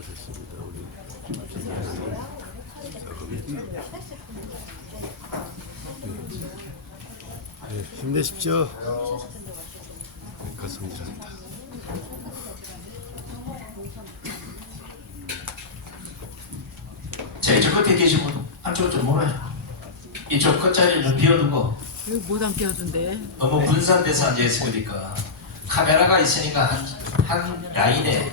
오셨습니다. 우리 힘내십시오. 가슴이란다. 자, 이쪽 끝에 계신 분 안쪽으로 좀 몰아요. 이쪽 끝자리를 비워두고 여기 못 앉게 하던데. 너무 분산돼서 앉아있으니까 카메라가 있으니까 한 라인에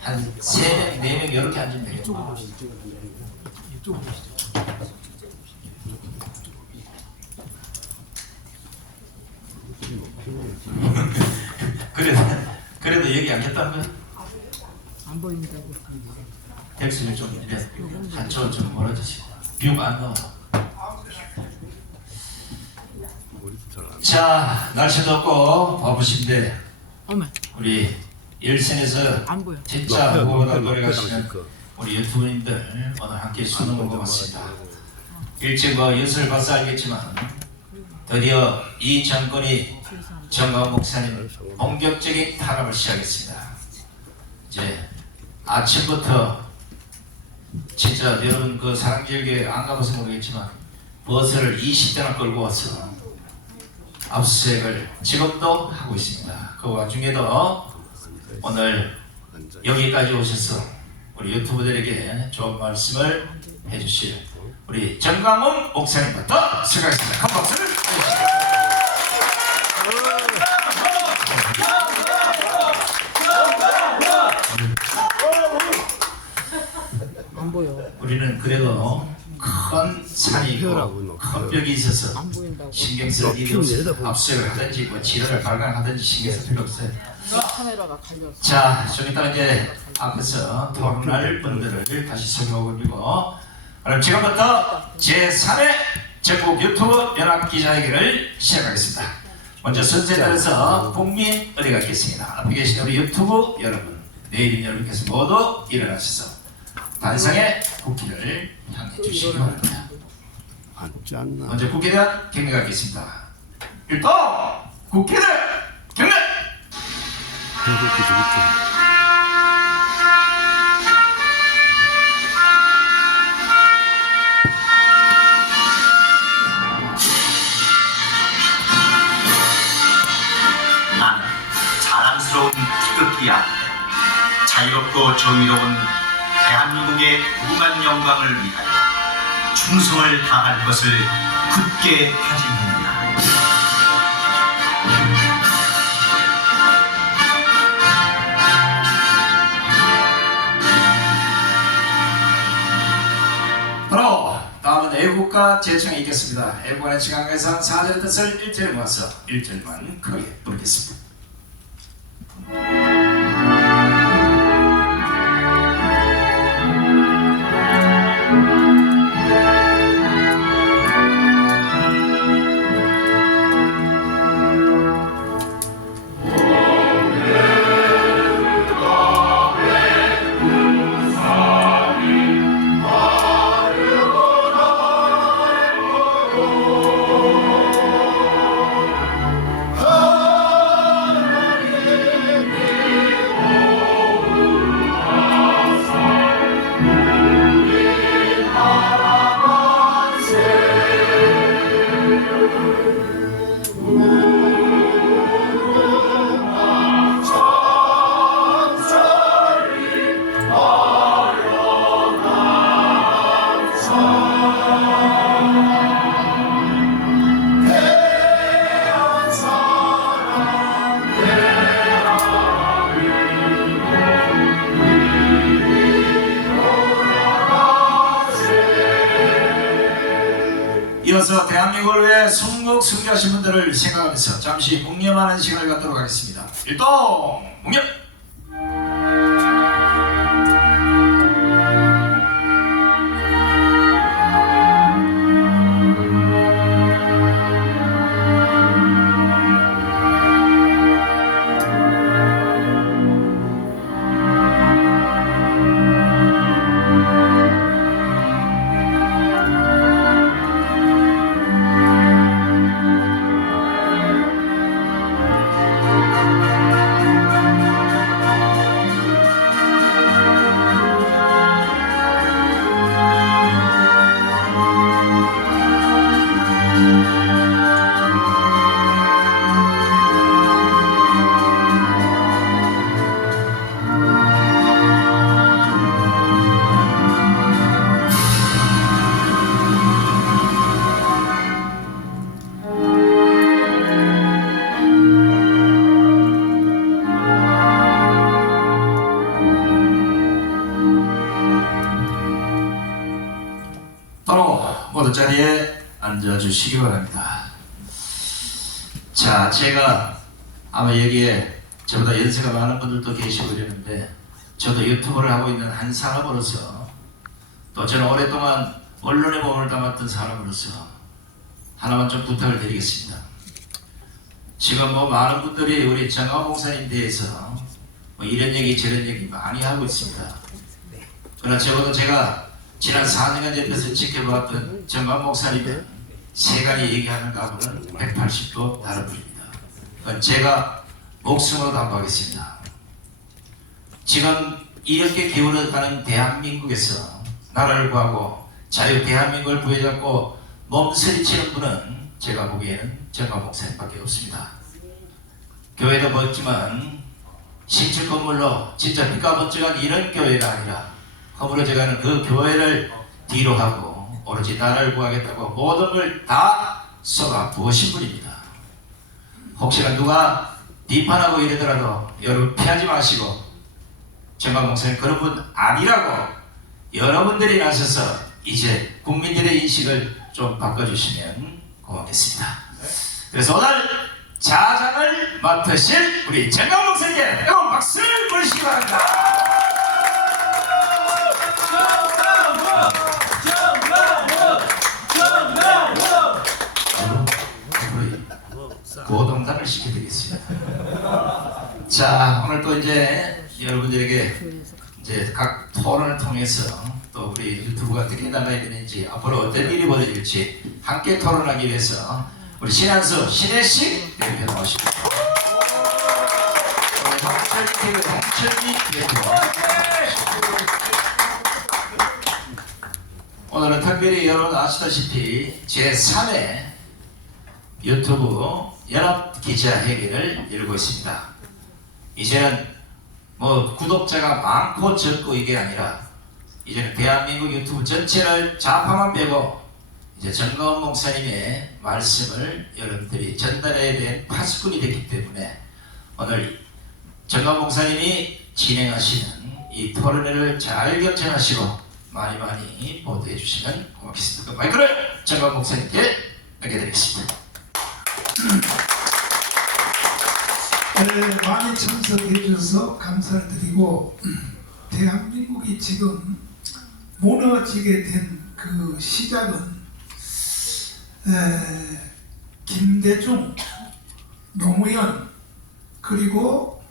한 3명, 4명 이렇게 앉으면 되겠다. 그래도 여기 앉겠다는 거야? 안 보인다고. 덱스를 좀 이래 한쪽을 좀 멀어지시고 뷰가 안 나와. 자, 날씨 덥고 바쁘신데 어머, 우리 일선에서 안 보여. 진짜 후보보다 노래가시는 우리 유튜브님들 오늘 함께 수능을 보았습니다. 일찍 엿을 봐서 알겠지만 드디어 이 정권이 정강 목사님 본격적인 탄압을 시작했습니다. 이제 아침부터 진짜 여러분 그 사랑지역에 안 가봐서 모르겠지만 버스를 20대나 끌고 와서 압수수색을 지금도 하고 있습니다. 그 와중에도 오늘 여기까지 오셔서 우리 유튜브들에게 좋은 말씀을 해주실 우리 정강훈 목사님부터 수고하셨습니다. 큰 박수를 주십시오. 안 보여. 우리는 그래도 큰 산이 있고 큰 벽이 있어서 안 보인다고. 신경 쓸 일이 없어요. 압수를 하든지 뭐 지도를 발간하든지 신경 쓸 필요 없어요. 카메라가 갈렸어. 자, 좀 이따 이제 앞에서 토론할 분들을 다시 설명하고 드리고 그럼 지금부터 제3회 전국 유튜브 연합 기자회견을 시작하겠습니다. 먼저 순서에 따라서 국민 어디가 있겠습니다. 앞에 계신 우리 유튜브 여러분, 내일인 여러분께서 모두 일어나셔서 단상의 국기를 향해 주시기 바랍니다. 앉지 않나? 먼저 국기에 대한 경례가 있겠습니다. 일동 국기를 경례! 그렇게 저렇게. 나는 자랑스러운 태극기야. 자유롭고 정의로운 대한민국의 무궁한 영광을 위하여 충성을 다할 것을 굳게 다짐합니다. 바로 다음은 애국가 제청에 있겠습니다. 애국가의 시간에서 4절의 뜻을 1절에 모아서 1절만 크게 부르겠습니다. 이어서 대한민국을 위해 순국 승리하신 분들을 생각하면서 잠시 묵념하는 시간을 갖도록 하겠습니다. 일동 묵념! 자리에 앉아주시기 바랍니다. 자, 제가 아마 여기에 저보다 연세가 많은 분들도 계시고 이러는데 저도 유튜브를 하고 있는 한 사람으로서 또 저는 오랫동안 언론에 몸을 담았던 사람으로서 하나만 좀 부탁을 드리겠습니다. 지금 뭐 많은 분들이 우리 정강 목사님 대해서 뭐 이런 얘기 저런 얘기 많이 하고 있습니다. 그러나 적어도 제가 지난 4년간 옆에서 지켜봤던 정강 목사님은 세간이 얘기하는 각오는 180도 다른 분입니다. 그건 제가 목숨으로 담보하겠습니다. 지금 이렇게 기울어가는 대한민국에서 나라를 구하고 자유 대한민국을 부여잡고 몸서리치는 분은 제가 보기에는 정강 목사님밖에 없습니다. 교회도 멋지만 신축 건물로 진짜 빛가번쩍한 이런 교회가 아니라 허물어져가는 그 교회를 뒤로 하고 오로지 나라를 구하겠다고 모든 걸 다 쏟아 부으신 분입니다. 혹시나 누가 비판하고 이러더라도 여러분 피하지 마시고 정강 목사님 그런 분 아니라고 여러분들이 나서서 이제 국민들의 인식을 좀 바꿔주시면 고맙겠습니다. 그래서 오늘 자장을 맡으실 우리 정강 목사님께 뜨거운 박수를 보내시기 바랍니다. 고동담을 시켜드리겠습니다. 자, 오늘 또 이제 여러분들에게 이제 각 토론을 통해서 또 우리 유튜브가 어떻게 나가야 되는지 앞으로 어떤 일이 벌어질지 함께 토론하기 위해서 우리 신한수 신혜식 대표 나오십니다. 홍철기 대표. 오늘은 특별히 여러분 아시다시피 제3회 유튜브 연합기자회견을 열고 있습니다. 이제는 뭐 구독자가 많고 적고 이게 아니라 이제는 대한민국 유튜브 전체를 좌파만 빼고 이제 정가원 목사님의 말씀을 여러분들이 전달해야 될 파수꾼이 됐기 때문에 오늘 정가원 목사님이 진행하시는 이 토론회를 잘 경청하시고 많이 보도해 주시면 고맙겠습니다. 마이크를 정가원 목사님께 넘겨드리겠습니다. 네, 많이 참석해 주셔서 감사를 드리고 대한민국이 지금 무너지게 된 그 시작은 김대중, 노무현 그리고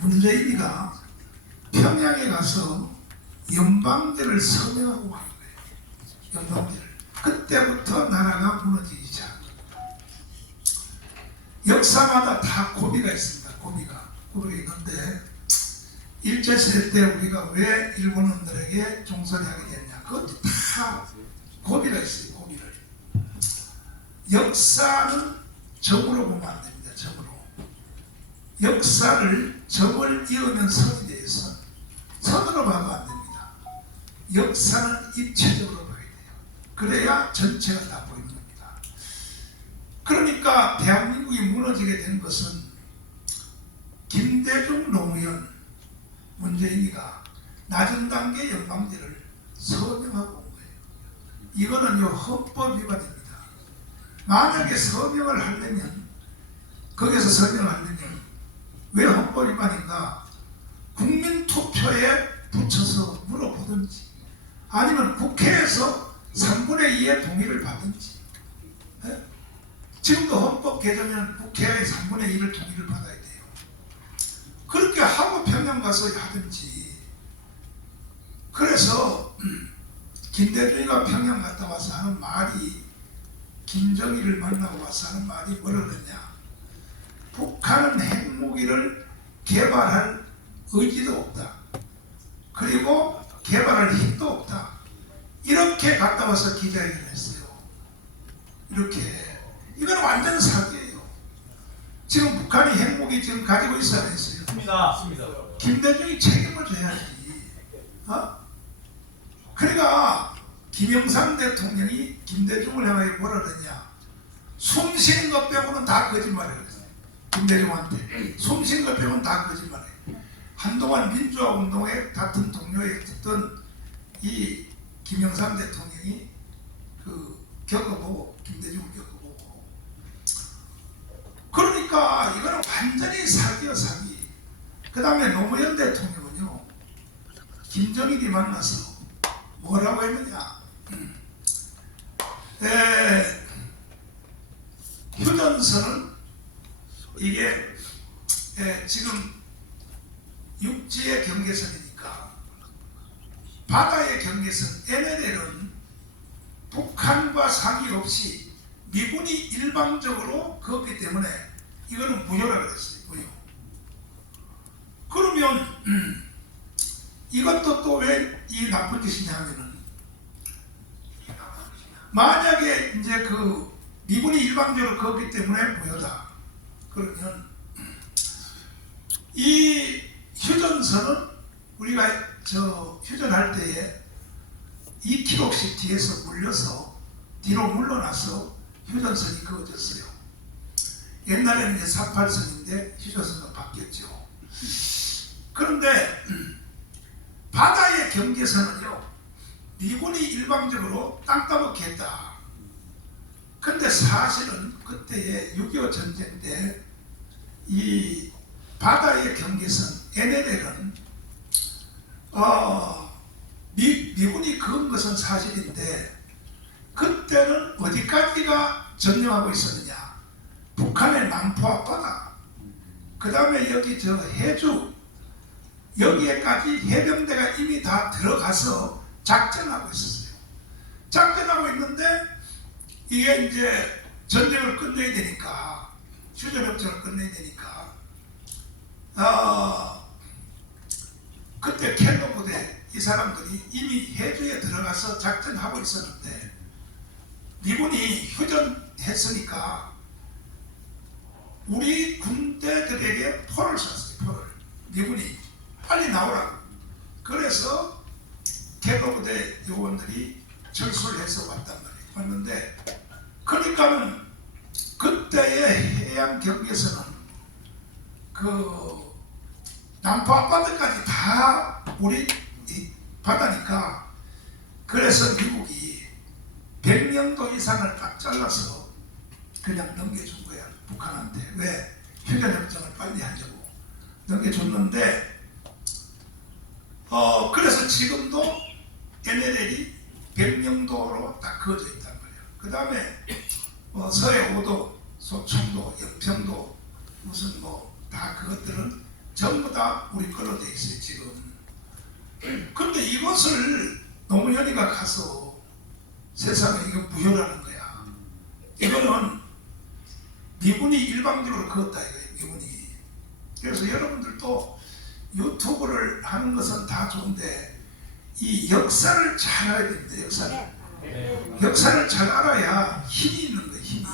문재인이가 평양에 가서 연방제를 서명하고 간 거예요. 연방제를. 그때부터 나라가 무너지기 시작. 역사마다 다 고비가 있습니다. 고비가 있는데 일제시대 때 우리가 왜 일본인들에게 종살이 하게 됐냐? 그것도 다 고비가 있어요. 고비를. 역사는 점으로 보면 안 됩니다. 점으로. 역사를 점을 이으면 선이 되어서 선으로 봐도 안 됩니다. 역사는 입체적으로 봐야 돼요. 그래야 전체가 다 보이는 겁니다. 그러니까 대한민국이 무너지게 된 것은 김대중, 노무현, 문재인이가 낮은 단계 연방제를 서명하고 온 거예요. 이거는요 헌법 위반입니다. 만약에 서명을 하려면 거기서 서명을 하려면 왜 헌법 위반인가? 국민투표에 붙여서 물어보든지 아니면 국회에서 3분의 2의 동의를 받든지. 네? 지금도 헌법 개정에는 국회의 3분의 1을 동의를 받아야 돼요. 그렇게 하고 평양 가서 하든지. 그래서 김대중이가 평양 갔다 와서 하는 말이 김정일을 만나고 와서 하는 말이 뭐라 그러냐? 북한은 핵무기를 개발할 의지도 없다. 그리고 개발할 힘도 없다. 이렇게 갔다 와서 기자회견을 했어요. 이렇게. 이건 완전 사기예요. 지금 북한이 핵무기 지금 가지고 있어야 했어요. 맞습니다. 김대중이 책임을 져야지. 그러니까 김영삼 대통령이 김대중을 향하여 뭐라 그랬냐? 숨 쉬는 것 빼고는 다 거짓말을 했어요. 김대중한테 숨 쉬는 것 빼고는 다 거짓말을 해요. 한동안 민주화 운동에 같은 동료였던 이 김영삼 대통령이 겪어보고 김대중을 겪어보고 그러니까 이거는 완전히 사기야 사기. 그 다음에 노무현 대통령은요 김정일이 만나서 뭐라고 했느냐 휴전선은 이게 지금 육지의 경계선이니까 바다의 경계선 NLL은 북한과 상의 없이 미군이 일방적으로 그었기 때문에 이거는 무효라 그랬어요. 무효. 그러면 이것도 또 왜 이 나쁜 짓이냐 하면은 만약에 이제 그 미군이 일방적으로 그었기 때문에 무효다. 그러면 이 휴전선은 우리가 저 휴전할 때에 2km씩 뒤에서 물려서 뒤로 물러나서 휴전선이 그어졌어요. 옛날에는 이제 48선인데 휴전선은 바뀌었죠. 그런데 바다의 경계선은요 미군이 일방적으로 땅 따먹기 했다. 근데 사실은 그때의 6.25 전쟁 때 이 바다의 경계선 NLL은 미군이 그은 것은 사실인데 그때는 어디까지가 점령하고 있었느냐 북한의 남포 앞바다 그 다음에 여기 저 해주 여기에까지 해병대가 이미 다 들어가서 작전하고 있었어요. 작전하고 있는데 이게 이제 전쟁을 끝내야 되니까 휴전협정을 끝내야 되니까 그때 켈로 부대 이 사람들이 이미 해주에 들어가서 작전하고 있었는데 미군이 휴전했으니까 우리 군대들에게 포를 쐈어요. 포를. 미군이 빨리 나오라고. 그래서 켈로 부대 요원들이 철수를 해서 왔단 말이에요. 왔는데 그러니까는 그때의 해양 경계선은 그 남포 앞바다까지 다 우리 바다니까 그래서 미국이 100명도 이상을 딱 잘라서 그냥 넘겨준 거야 북한한테. 왜? 휴전협정을 빨리 하려고 넘겨줬는데 그래서 지금도 NLL이 100명도로 딱 그어져 있단 말이야. 그 다음에 서해 5도, 소청도, 연평도 무슨 뭐 다 그것들은 전부 다 우리 걸로 돼 있어요 지금. 근데 이것을 노무현이가 가서 세상에 이거 무효라는 거야. 이거는 미군이 일방적으로 그었다 이거예요. 미군이. 그래서 여러분들도 유튜브를 하는 것은 다 좋은데 이 역사를 잘 알아야 됩니다. 역사를 잘 알아야 힘이 있는 거예요. 힘이.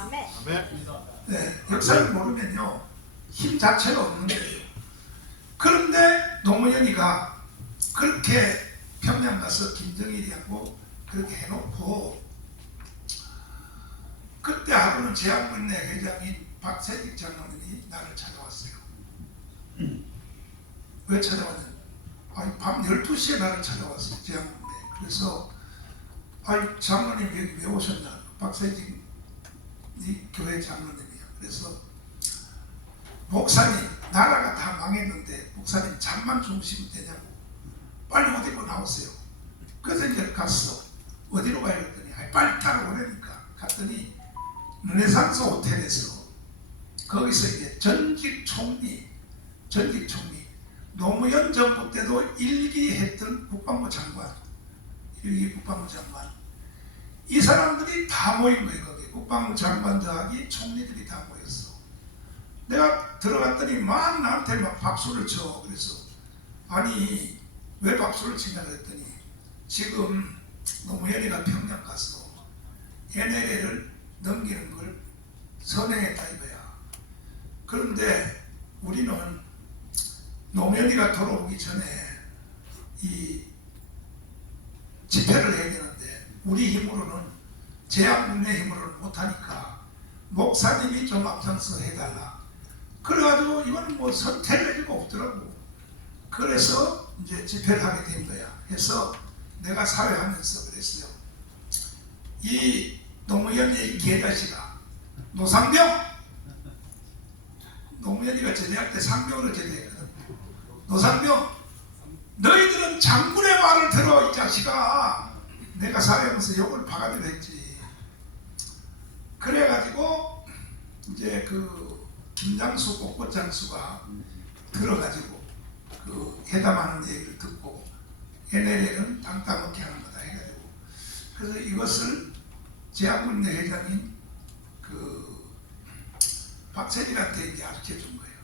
네, 역사를 모르면요 힘 자체가 없는 거예요. 그런데 노무현이가 그렇게 평양 가서 김정일이하고 그렇게 해놓고 그때 하루는 제한문내 회장인 박세직 장로님이 나를 찾아왔어요. 왜 찾아왔냐면 밤 12시에 나를 찾아왔어요. 제한문내. 그래서 장로님 여기 왜 오셨냐. 박세직 교회 장로님이야. 그래서 목사님 나라가 다 망했는데 목사님 잠만 주무시면 되냐고. 빨리 옷 입고 나오세요. 그래서 이제 갔어. 어디로 가야 했더니 빨리 따라오라니까. 갔더니 르네상스 호텔에서 거기서 이제 전직 총리 노무현 정부 때도 일기했던 국방부 장관 이 사람들이 다 모인 거예요. 거기 국방부 장관 더하기 총리들이 다 모였어. 내가 들어갔더니 막 나한테 막 박수를 쳐. 그래서 아니 왜 박수를 치냐 그랬더니 지금 노무현이가 평양 가서 NLL을 넘기는 걸 선행했다 이거야. 그런데 우리는 노무현이가 돌아오기 전에 이 집회를 해야 되는데 우리 힘으로는 제한문내 힘으로는 못하니까 목사님이 좀 앞장서 해달라. 그래가지고 이거는 뭐 선택의지가 없더라고. 그래서 이제 집회를 하게 된 거야. 해서 내가 사회하면서 그랬어요. 이 노무현의 이 개자식아 노상병, 노무현이가 제대할 때 상병으로 제대했거든. 노상병, 너희들은 장군의 말을 들어 이 자식아. 내가 살아오면서 욕을 바가지로 했지. 그래가지고 이제 그 김장수 꽃꽃장수가 들어가지고 그 회담하는 얘기를 듣고 NLL은 땅 따먹게 하는 거다 해가지고, 그래서 이것을 제한군내 회장인 그 박세진한테 이제 알려준 거예요.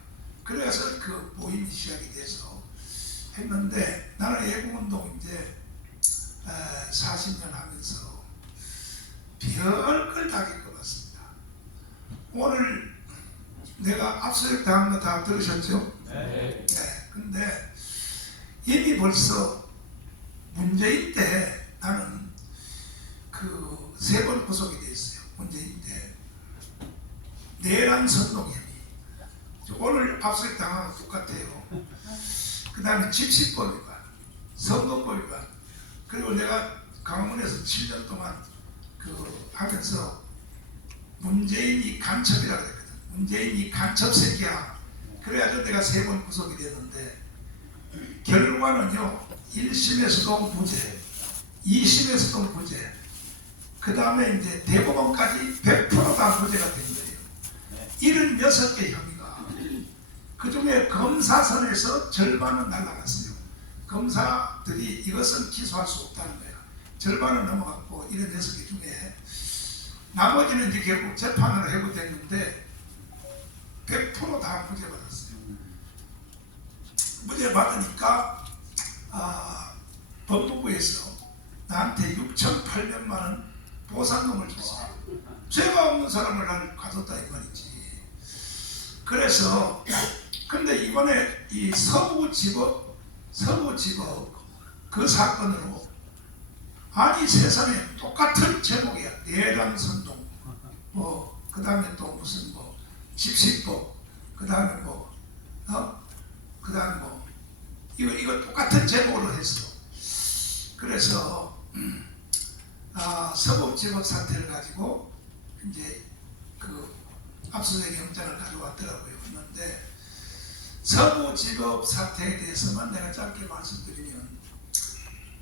그래서 그 모임이 시작이 돼서 했는데, 나는 애국운동 이제 40년 하면서 별걸 다 겪어봤습니다. 오늘 내가 압수수색 당한 거 다 들으셨죠? 네. 근데 이미 벌써 문재인 때 나는 그 3번 구속이 돼 있어요. 문재인 때 내란 선동혐의. 오늘 압수수색 당한 거 똑같아요. 그 다음에 집시법 위반, 선거법 위반. 그리고 내가 강원에서 7년 동안 그 하면서 문재인이 간첩이라고 그랬거든. 문재인이 간첩 새끼야. 그래가지고 내가 3번 구속이 됐는데, 결과는요 1심에서도 무죄, 2심에서도 무죄, 그 다음에 이제 대법원까지 100% 다 무죄가 된 거예요. 76개 혐의가. 그 중에 검사선에서 절반은 날라갔어요. 검사들이 이것은 기소할 수 없다는 거야. 절반은 넘어갔고 76개 중에 나머지는 이제 결국 재판으로 해고됐는데 100% 다 무죄 받았어요. 무죄 받으니까 법무부에서 나한테 6,800만 원 보상금을 줬어요. 죄가 없는 사람을 나를 가뒀다 이 말이지. 그래서 근데 이번에 이 서부지법 그 사건으로, 아니 세상에 똑같은 제목이야. 내란 선동, 뭐 그 다음에 또 무슨 뭐 집시법, 그 다음에 그 다음에 뭐 이거 똑같은 제목으로 했어. 그래서 서부지법 사태를 가지고 이제 그 압수수색 영장을 가져왔더라고요. 그런데 서부지법 사태에 대해서만 내가 짧게 말씀드리면,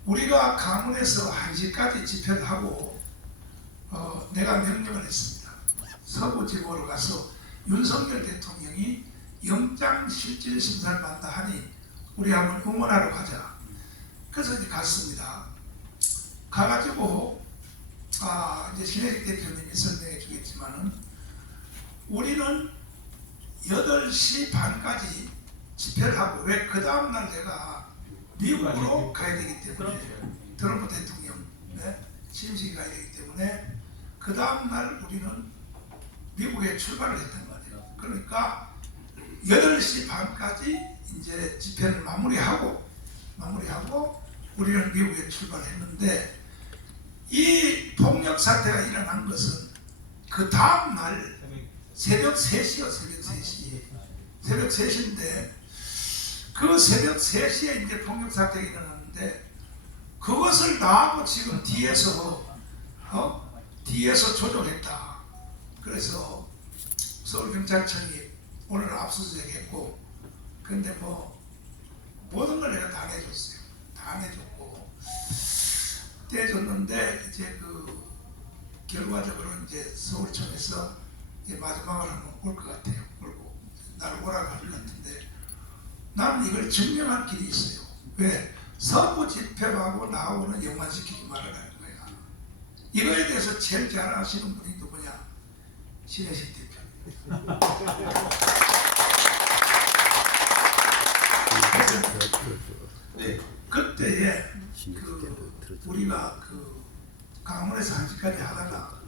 우리가 강원에서 1시까지 집회를 하고 내가 명령을 했습니다. 서부지법으로 가서 윤석열 대통령이 영장실질심사를 받다 하니 우리 한번 응원하러 가자. 그래서 이제 갔습니다. 가가지고 이제 신혜식 대표님이 설명해 주겠지만은, 우리는 8시 반까지 집회를 하고, 왜 그 다음날 내가 미국으로 가야 되기 때문에, 트럼프 대통령 취임식이 가야 되기 때문에 그 다음날 우리는 미국에 출발을 했단 말이에요. 그러니까 8시 반까지 이제 집회를 마무리하고 우리는 미국에 출발했는데, 이 폭력 사태가 일어난 것은 그 다음날 새벽 3시요. 새벽 3시인데 그 새벽 3시에 이제 폭력 사태가 일어났는데, 그것을 나하고 지금 뒤에서 조종했다. 그래서 서울경찰청이 오늘 압수수색했고, 근데 뭐 모든 걸 내가 다 내줬어요. 다 내줬고 떼줬는데, 이제 그 결과적으로 이제 서울청에서 이제 마지막으로 한번 올 것 같아요. 그리고 나를 오라고 할 것 같은데, 나는 이걸 증명할 길이 있어요. 왜? 서부 집회하고 나하고는 연관시키지 말아라는 거야. 이거에 대해서 제일 잘 아시는 분이 누구냐? 신혜식 대표. 네. 그때에 우리가 그 강원에서 1시까지 하다가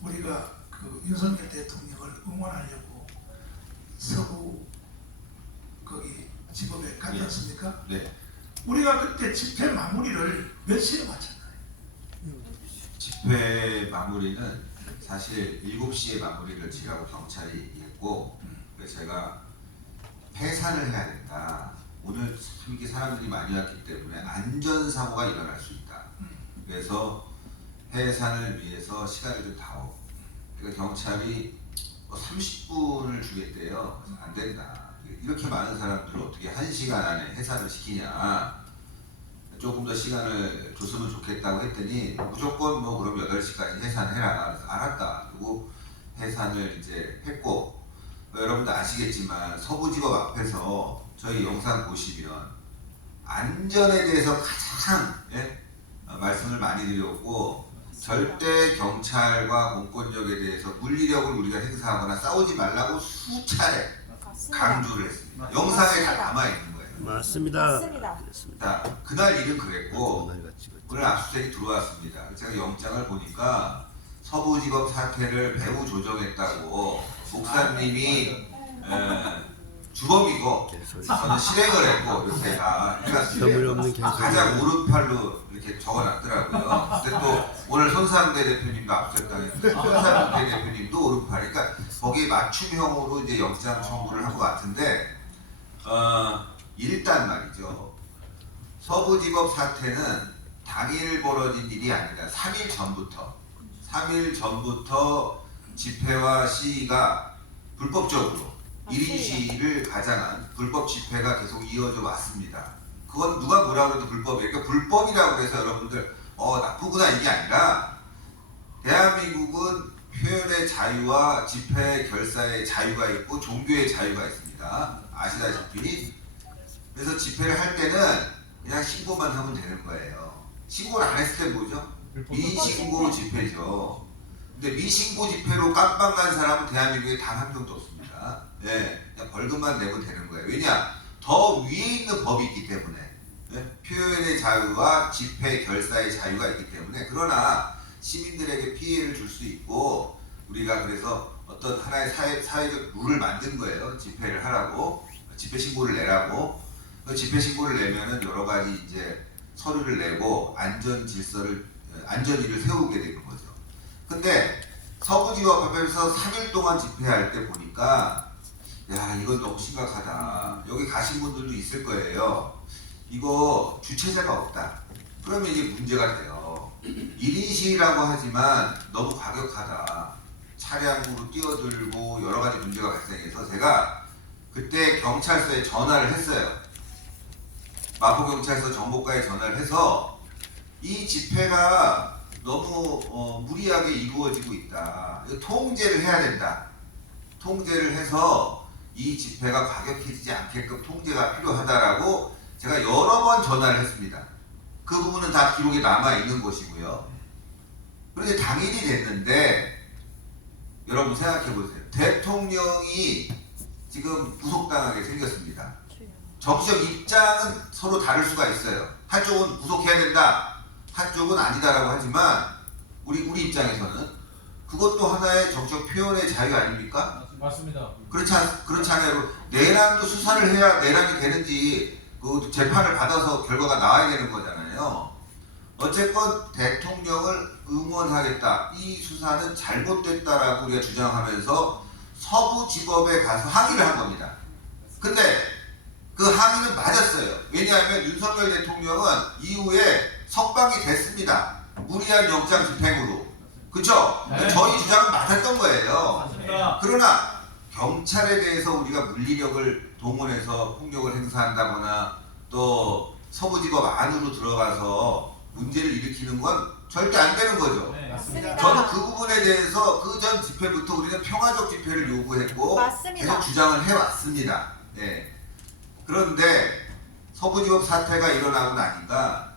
우리가 그 윤석열 대통령을 응원하려고 서부 거기 지법에 가지 않습니까? 우리가 그때 집회 마무리를 몇 시에 마쳤나요? 집회 마무리는 사실 7시에 마무리를 지라고 경찰이 했고, 그래서 제가 폐산을 해야 된다. 오늘 참 이게 사람들이 많이 왔기 때문에 안전사고가 일어날 수 있다. 그래서 해산을 위해서 시간을 좀 다오. 그러니까 경찰이 30분을 주겠대요. 그래서 안 된다. 이렇게 많은 사람들을 어떻게 1시간 안에 해산을 시키냐. 조금 더 시간을 줬으면 좋겠다고 했더니 무조건 뭐 그럼 8시까지 해산해라. 그래서 알았다. 그리고 해산을 이제 했고, 여러분도 아시겠지만 서부지법 앞에서 저희 영상 보시면 안전에 대해서 가장 말씀을 많이 드렸고, 절대 경찰과 공권력에 대해서 물리력을 우리가 행사하거나 싸우지 말라고 수차례 강조를 했습니다. 영상에 다 남아 있는 거예요. 맞습니다. 자, 그날 일은 그랬고 오늘 압수수색이 들어왔습니다. 제가 영장을 보니까 서부지법 사태를 배후 조정했다고 목사님이 주범이고 저는 실행을 했고 이렇게 다 가장 오른팔로 이렇게 적어놨더라고요. 근데 또 오늘 손상대 대표님도 압수수색당했는데 손상대 대표님도 오른팔. 그러니까 거기에 맞춤형으로 이제 영장 청구를 한 것 같은데 일단 말이죠. 서부지법 사태는 당일 벌어진 일이 아니라 3일 전부터 집회와 시위가 불법적으로 1인 시위를 가장한 불법 집회가 계속 이어져 왔습니다. 그건 누가 뭐라고 해도 불법이에요. 그러니까 불법이라고 해서 여러분들 나쁘구나 이게 아니라 대한민국은 표현의 자유와 집회 결사의 자유가 있고 종교의 자유가 있습니다. 아시다시피. 그래서 집회를 할 때는 그냥 신고만 하면 되는 거예요. 신고를 안 했을 때 뭐죠? 미신고 집회죠. 근데 미신고 집회로 깜빵 간 사람은 대한민국에 단 한 명도 없습니다. 네, 그냥 벌금만 내면 되는 거예요. 왜냐? 더 위에 있는 법이 있기 때문에. 네? 표현의 자유와 집회 결사의 자유가 있기 때문에. 그러나 시민들에게 피해를 줄 수 있고, 우리가 그래서 어떤 하나의 사회적 룰을 만든 거예요. 집회를 하라고, 집회 신고를 내라고. 그 집회 신고를 내면은 여러 가지 이제 서류를 내고 안전위를 세우게 되는 거죠. 근데 서부지법 앞에서 3일 동안 집회할 때 보니까 야, 이건 너무 심각하다. 여기 가신 분들도 있을 거예요. 이거 주체자가 없다. 그러면 이게 문제가 돼요. 1인 시위라고 하지만 너무 과격하다. 차량으로 뛰어들고 여러 가지 문제가 발생해서 제가 그때 경찰서에 전화를 했어요. 마포경찰서 정보과에 전화를 해서 이 집회가 너무 무리하게 이루어지고 있다. 통제를 해야 된다. 통제를 해서 이 집회가 과격해지지 않게끔 통제가 필요하다라고 제가 여러 번 전화를 했습니다. 그 부분은 다 기록에 남아 있는 것이고요. 그런데 당일이 됐는데 여러분 생각해 보세요. 대통령이 지금 구속당하게 생겼습니다. 정치적 입장은 서로 다를 수가 있어요. 한쪽은 구속해야 된다, 한쪽은 아니다라고 하지만 우리 입장에서는 그것도 하나의 정치적 표현의 자유 아닙니까? 맞습니다. 그렇지 않아요. 내란도 수사를 해야 내란이 되는지 그 재판을 받아서 결과가 나와야 되는 거잖아요. 어쨌건 대통령을 응원하겠다. 이 수사는 잘못됐다라고 우리가 주장하면서 서부지법에 가서 항의를 한 겁니다. 근데 그 항의는 맞았어요. 왜냐하면 윤석열 대통령은 이후에 석방이 됐습니다. 무리한 영장 집행으로. 그쵸? 네. 저희 주장은 맞았던 거예요. 맞습니다. 그러나 경찰에 대해서 우리가 물리력을 동원해서 폭력을 행사한다거나 또 서부지법 안으로 들어가서 문제를 일으키는 건 절대 안 되는 거죠. 네, 맞습니다. 저는 그 부분에 대해서 그 전 집회부터 우리는 평화적 집회를 요구했고 맞습니다. 계속 주장을 해왔습니다. 네. 그런데 서부지법 사태가 일어나고 나니까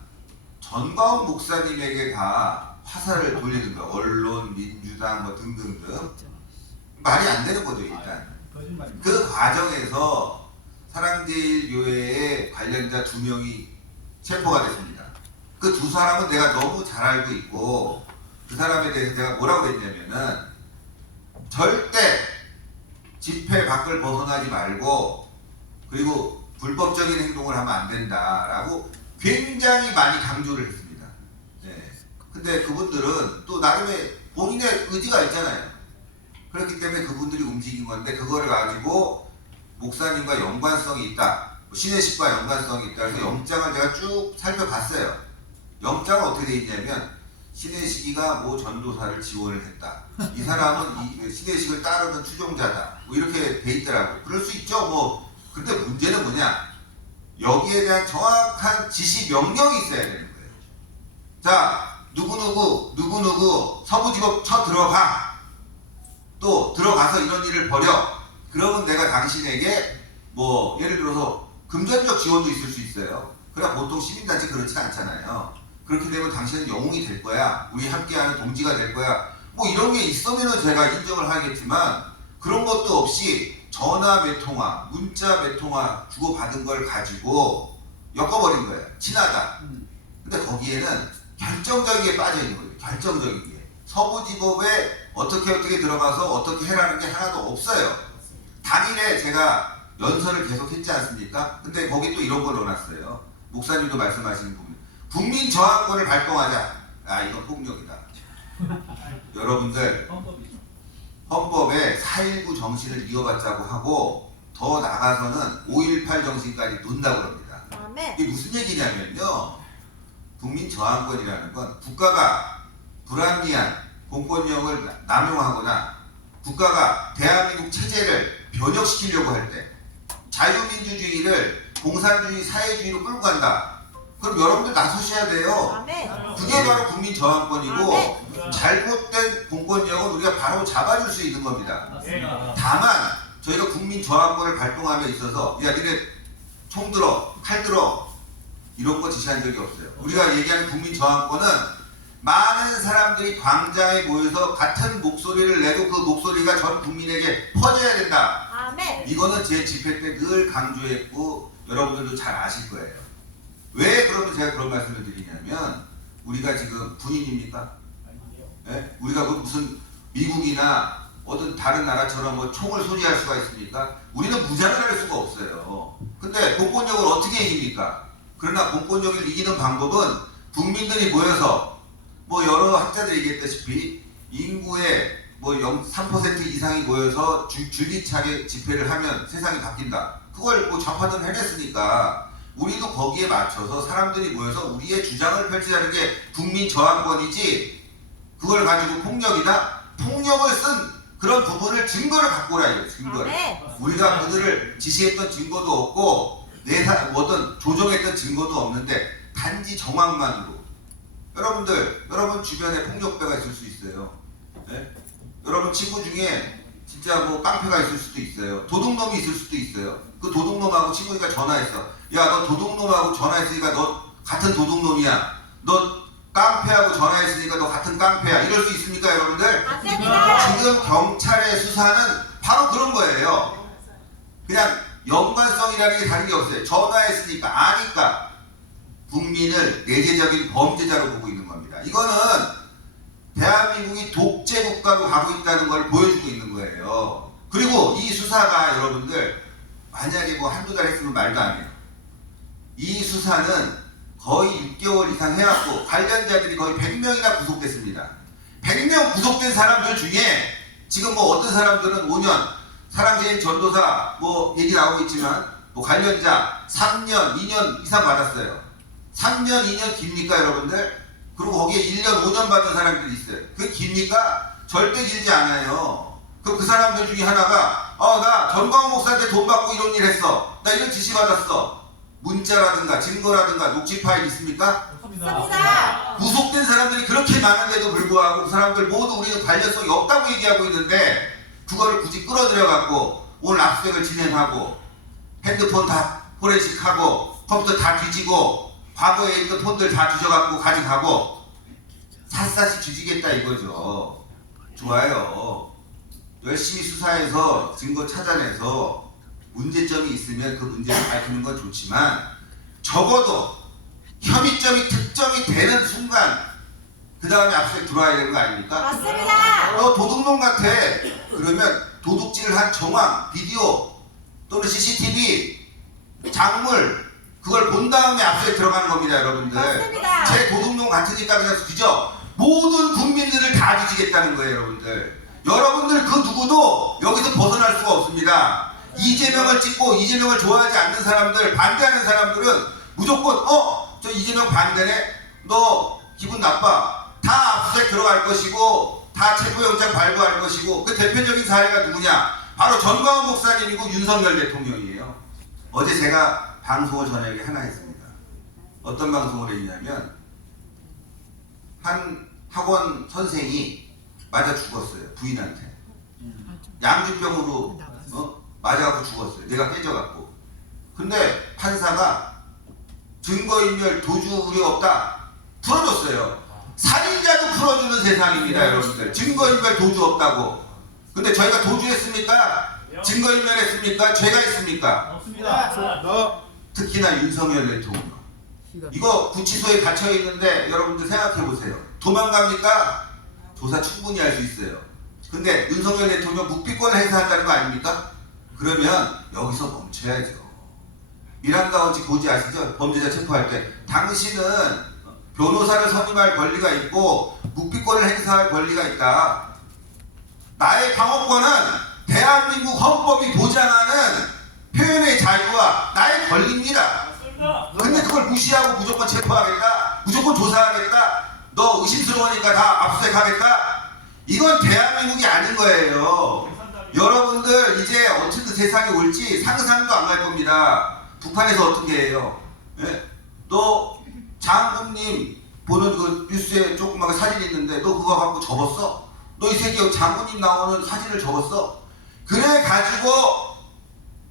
전광훈 목사님에게 다 화살을 돌리는 거예요. 언론, 민주당 뭐 등등등. 말이 안 되는 거죠 일단. 거짓말입니다. 그 과정에서 사랑제일교회의 관련자 2명이 체포가 됐습니다. 그 두 사람은 내가 너무 잘 알고 있고 그 사람에 대해서 내가 뭐라고 했냐면은 절대 집회 밖을 벗어나지 말고 그리고 불법적인 행동을 하면 안 된다라고 굉장히 많이 강조를 했습니다. 네. 근데 그분들은 또 나름의 본인의 의지가 있잖아요. 그렇기 때문에 그분들이 움직인 건데 그거를 가지고 목사님과 연관성이 있다, 신혜식과 연관성이 있다 해서 영장을 제가 쭉 살펴봤어요. 영장은 어떻게 돼 있냐면 신혜식이가 뭐 전도사를 지원을 했다. 이 사람은 이 신혜식을 따르는 추종자다. 뭐 이렇게 돼 있더라고요. 그럴 수 있죠. 뭐 근데 문제는 뭐냐? 여기에 대한 정확한 지시 명령이 있어야 되는 거예요. 자, 누구누구 서부지법 쳐 들어가. 또 들어가서 이런 일을 벌여. 그러면 내가 당신에게 뭐 예를 들어서 금전적 지원도 있을 수 있어요. 그러나 보통 시민단체 그렇지 않잖아요. 그렇게 되면 당신은 영웅이 될 거야. 우리 함께하는 동지가 될 거야. 뭐 이런 게 있으면 제가 인정을 하겠지만 그런 것도 없이 전화 몇 통화, 문자 몇 통화 주고받은 걸 가지고 엮어버린 거예요. 친하다. 근데 거기에는 결정적인 게 빠져 있는 거예요. 결정적인 게. 서부지법에 어떻게 들어가서 어떻게 해라는 게 하나도 없어요. 당일에 제가 연설을 계속 했지 않습니까? 근데 거기 또 이런 걸 넣어놨어요. 목사님도 말씀하시는 부분. 국민 저항권을 발동하자. 아, 이건 폭력이다. 여러분들, 헌법에 4.19 정신을 이어받자고 하고 더 나가서는 5.18 정신까지 논다고 합니다. 이게 무슨 얘기냐면요. 국민 저항권이라는 건 국가가 불합리한 공권력을 남용하거나 국가가 대한민국 체제를 변혁시키려고 할 때 자유민주주의를 공산주의, 사회주의로 끌고 간다. 그럼 여러분들 나서셔야 돼요. 그게 바로 국민 저항권이고 잘못된 공권력은 우리가 바로 잡아줄 수 있는 겁니다. 다만 저희가 국민 저항권을 발동함에 있어서 야 니네 총 들어, 칼 들어 이런 거 지시한 적이 없어요. 우리가 얘기하는 국민 저항권은 많은 사람들이 광장에 모여서 같은 목소리를 내고 그 목소리가 전 국민에게 퍼져야 된다. 이거는 제 집회 때 늘 강조했고 여러분들도 잘 아실 거예요. 왜 그러면 제가 그런 말씀을 드리냐면 우리가 지금 군인입니까? 네? 우리가 그 무슨 미국이나 어떤 다른 나라처럼 뭐 총을 소지할 수가 있습니까? 우리는 무장을 할 수가 없어요. 근데 공권력을 어떻게 이깁니까? 그러나 공권력을 이기는 방법은 국민들이 모여서 뭐 여러 학자들이 얘기했다시피 인구의 뭐 3% 이상이 모여서 줄기차게 집회를 하면 세상이 바뀐다. 그걸 뭐 좌파들은 해냈으니까 우리도 거기에 맞춰서 사람들이 모여서 우리의 주장을 펼치자는 게 국민 저항권이지 그걸 가지고 폭력이나 폭력을 쓴 그런 부분을 증거를 갖고 오라 이거예요. 증거를. 우리가 그들을 지시했던 증거도 없고 어떤 조정했던 증거도 없는데 단지 정황만으로 여러분 주변에 폭력배가 있을 수 있어요. 네? 여러분 친구 중에 진짜 뭐 깡패가 있을 수도 있어요. 도둑놈이 있을 수도 있어요. 그 도둑놈하고 친구가 전화했어. 야, 너 도둑놈하고 전화했으니까 너 같은 도둑놈이야. 너 깡패하고 전화했으니까 너 같은 깡패야. 이럴 수 있습니까, 여러분들? 안 됩니다. 지금 경찰의 수사는 바로 그런 거예요. 그냥 연관성이라는 게 다른 게 없어요. 전화했으니까 아니까 국민을 내재적인 범죄자로 보고 있는 겁니다. 이거는 대한민국이 독재 국가로 가고 있다는 걸 보여주고 있는 거예요. 그리고 이 수사가 여러분들 만약에 뭐 한두 달 했으면 말도 안 해요. 이 수사는 거의 6개월 이상 해왔고 관련자들이 거의 100명이나 구속됐습니다. 100명 구속된 사람들 중에 지금 뭐 어떤 사람들은 5년 사랑제일 전도사 뭐 얘기 나오고 있지만 뭐 관련자 3년, 2년 이상 받았어요. 3년, 2년 깁니까 여러분들? 그리고 거기에 1년, 5년 받은 사람들이 있어요. 그게 깁니까? 절대 길지 않아요. 그 사람들 중에 하나가 나 전광훈 목사한테 돈 받고 이런 일 했어. 나 이런 지시 받았어. 문자라든가 증거라든가 녹취 파일 있습니까? 없습니다. 구속된 사람들이 그렇게 많은데도 불구하고 그 사람들 모두 우리는 관련성이 없다고 얘기하고 있는데 그거를 굳이 끌어들여갖고 오늘 압수수색을 진행하고 핸드폰 다 포렌식하고 컴퓨터 다 뒤지고 과거에 있던 폰들 다 뒤져갖고 가져가고 샅샅이 뒤지겠다 이거죠. 좋아요. 열심히 수사해서 증거 찾아내서 문제점이 있으면 그 문제를 밝히는 건 좋지만 적어도 혐의점이 특정이 되는 순간 그 다음에 압수수색 들어와야 되는 거 아닙니까? 맞습니다. 너 도둑놈 같아. 그러면 도둑질을 한 정황, 비디오 또는 CCTV, 작물 그걸 본 다음에 압수수색 들어가는 겁니다, 여러분들. 맞습니다. 제 도둑놈 같으니까 그냥 뒤져. 모든 국민들을 다 뒤지겠다는 거예요, 여러분들. 여러분들 그 누구도 여기서 벗어날 수가 없습니다. 이재명을 찍고 이재명을 좋아하지 않는 사람들, 반대하는 사람들은 무조건 저 이재명 반대네? 너 기분 나빠. 다 압수수색 들어갈 것이고 다 체포영장 발부할 것이고 그 대표적인 사례가 누구냐? 바로 전광훈 목사님이고 윤석열 대통령이에요. 어제 제가 방송을 저녁에 하나 했습니다. 어떤 방송을 했냐면 한 학원 선생이 맞아 죽었어요. 부인한테. 양주병으로 맞아갖고 죽었어요. 내가 깨져갖고. 근데 판사가 증거인멸 도주 우려 없다 풀어줬어요. 살인자도 풀어주는 세상입니다, 여러분들. 증거인멸 도주 없다고. 근데 저희가 도주했습니까? 증거인멸했습니까? 죄가 있습니까? 없습니다. 특히나 윤석열 대통령. 이거 구치소에 갇혀 있는데 여러분들 생각해 보세요. 도망갑니까? 조사 충분히 할 수 있어요. 근데 윤석열 대통령 묵비권을 행사한다는 거 아닙니까? 그러면 여기서 멈춰야죠. 미란다 원칙 고지 아시죠? 범죄자 체포할 때 당신은 변호사를 선임할 권리가 있고 묵비권을 행사할 권리가 있다. 나의 방어권은 대한민국 헌법이 보장하는 표현의 자유와 나의 권리입니다. 근데 그걸 무시하고 무조건 체포하겠다, 무조건 조사하겠다, 너 의심스러우니까 다 압수수색하겠다, 이건 대한민국이 아닌 거예요. 여러분들 이제 어쨌든 세상이 올지 상상도 안 갈 겁니다. 북한에서 어떻게 해요? 예? 너 장군님 보는 그 뉴스에 조그맣게 사진 있는데 너 그거 갖고 접었어? 너 이 새끼 장군님 나오는 사진을 접었어? 그래 가지고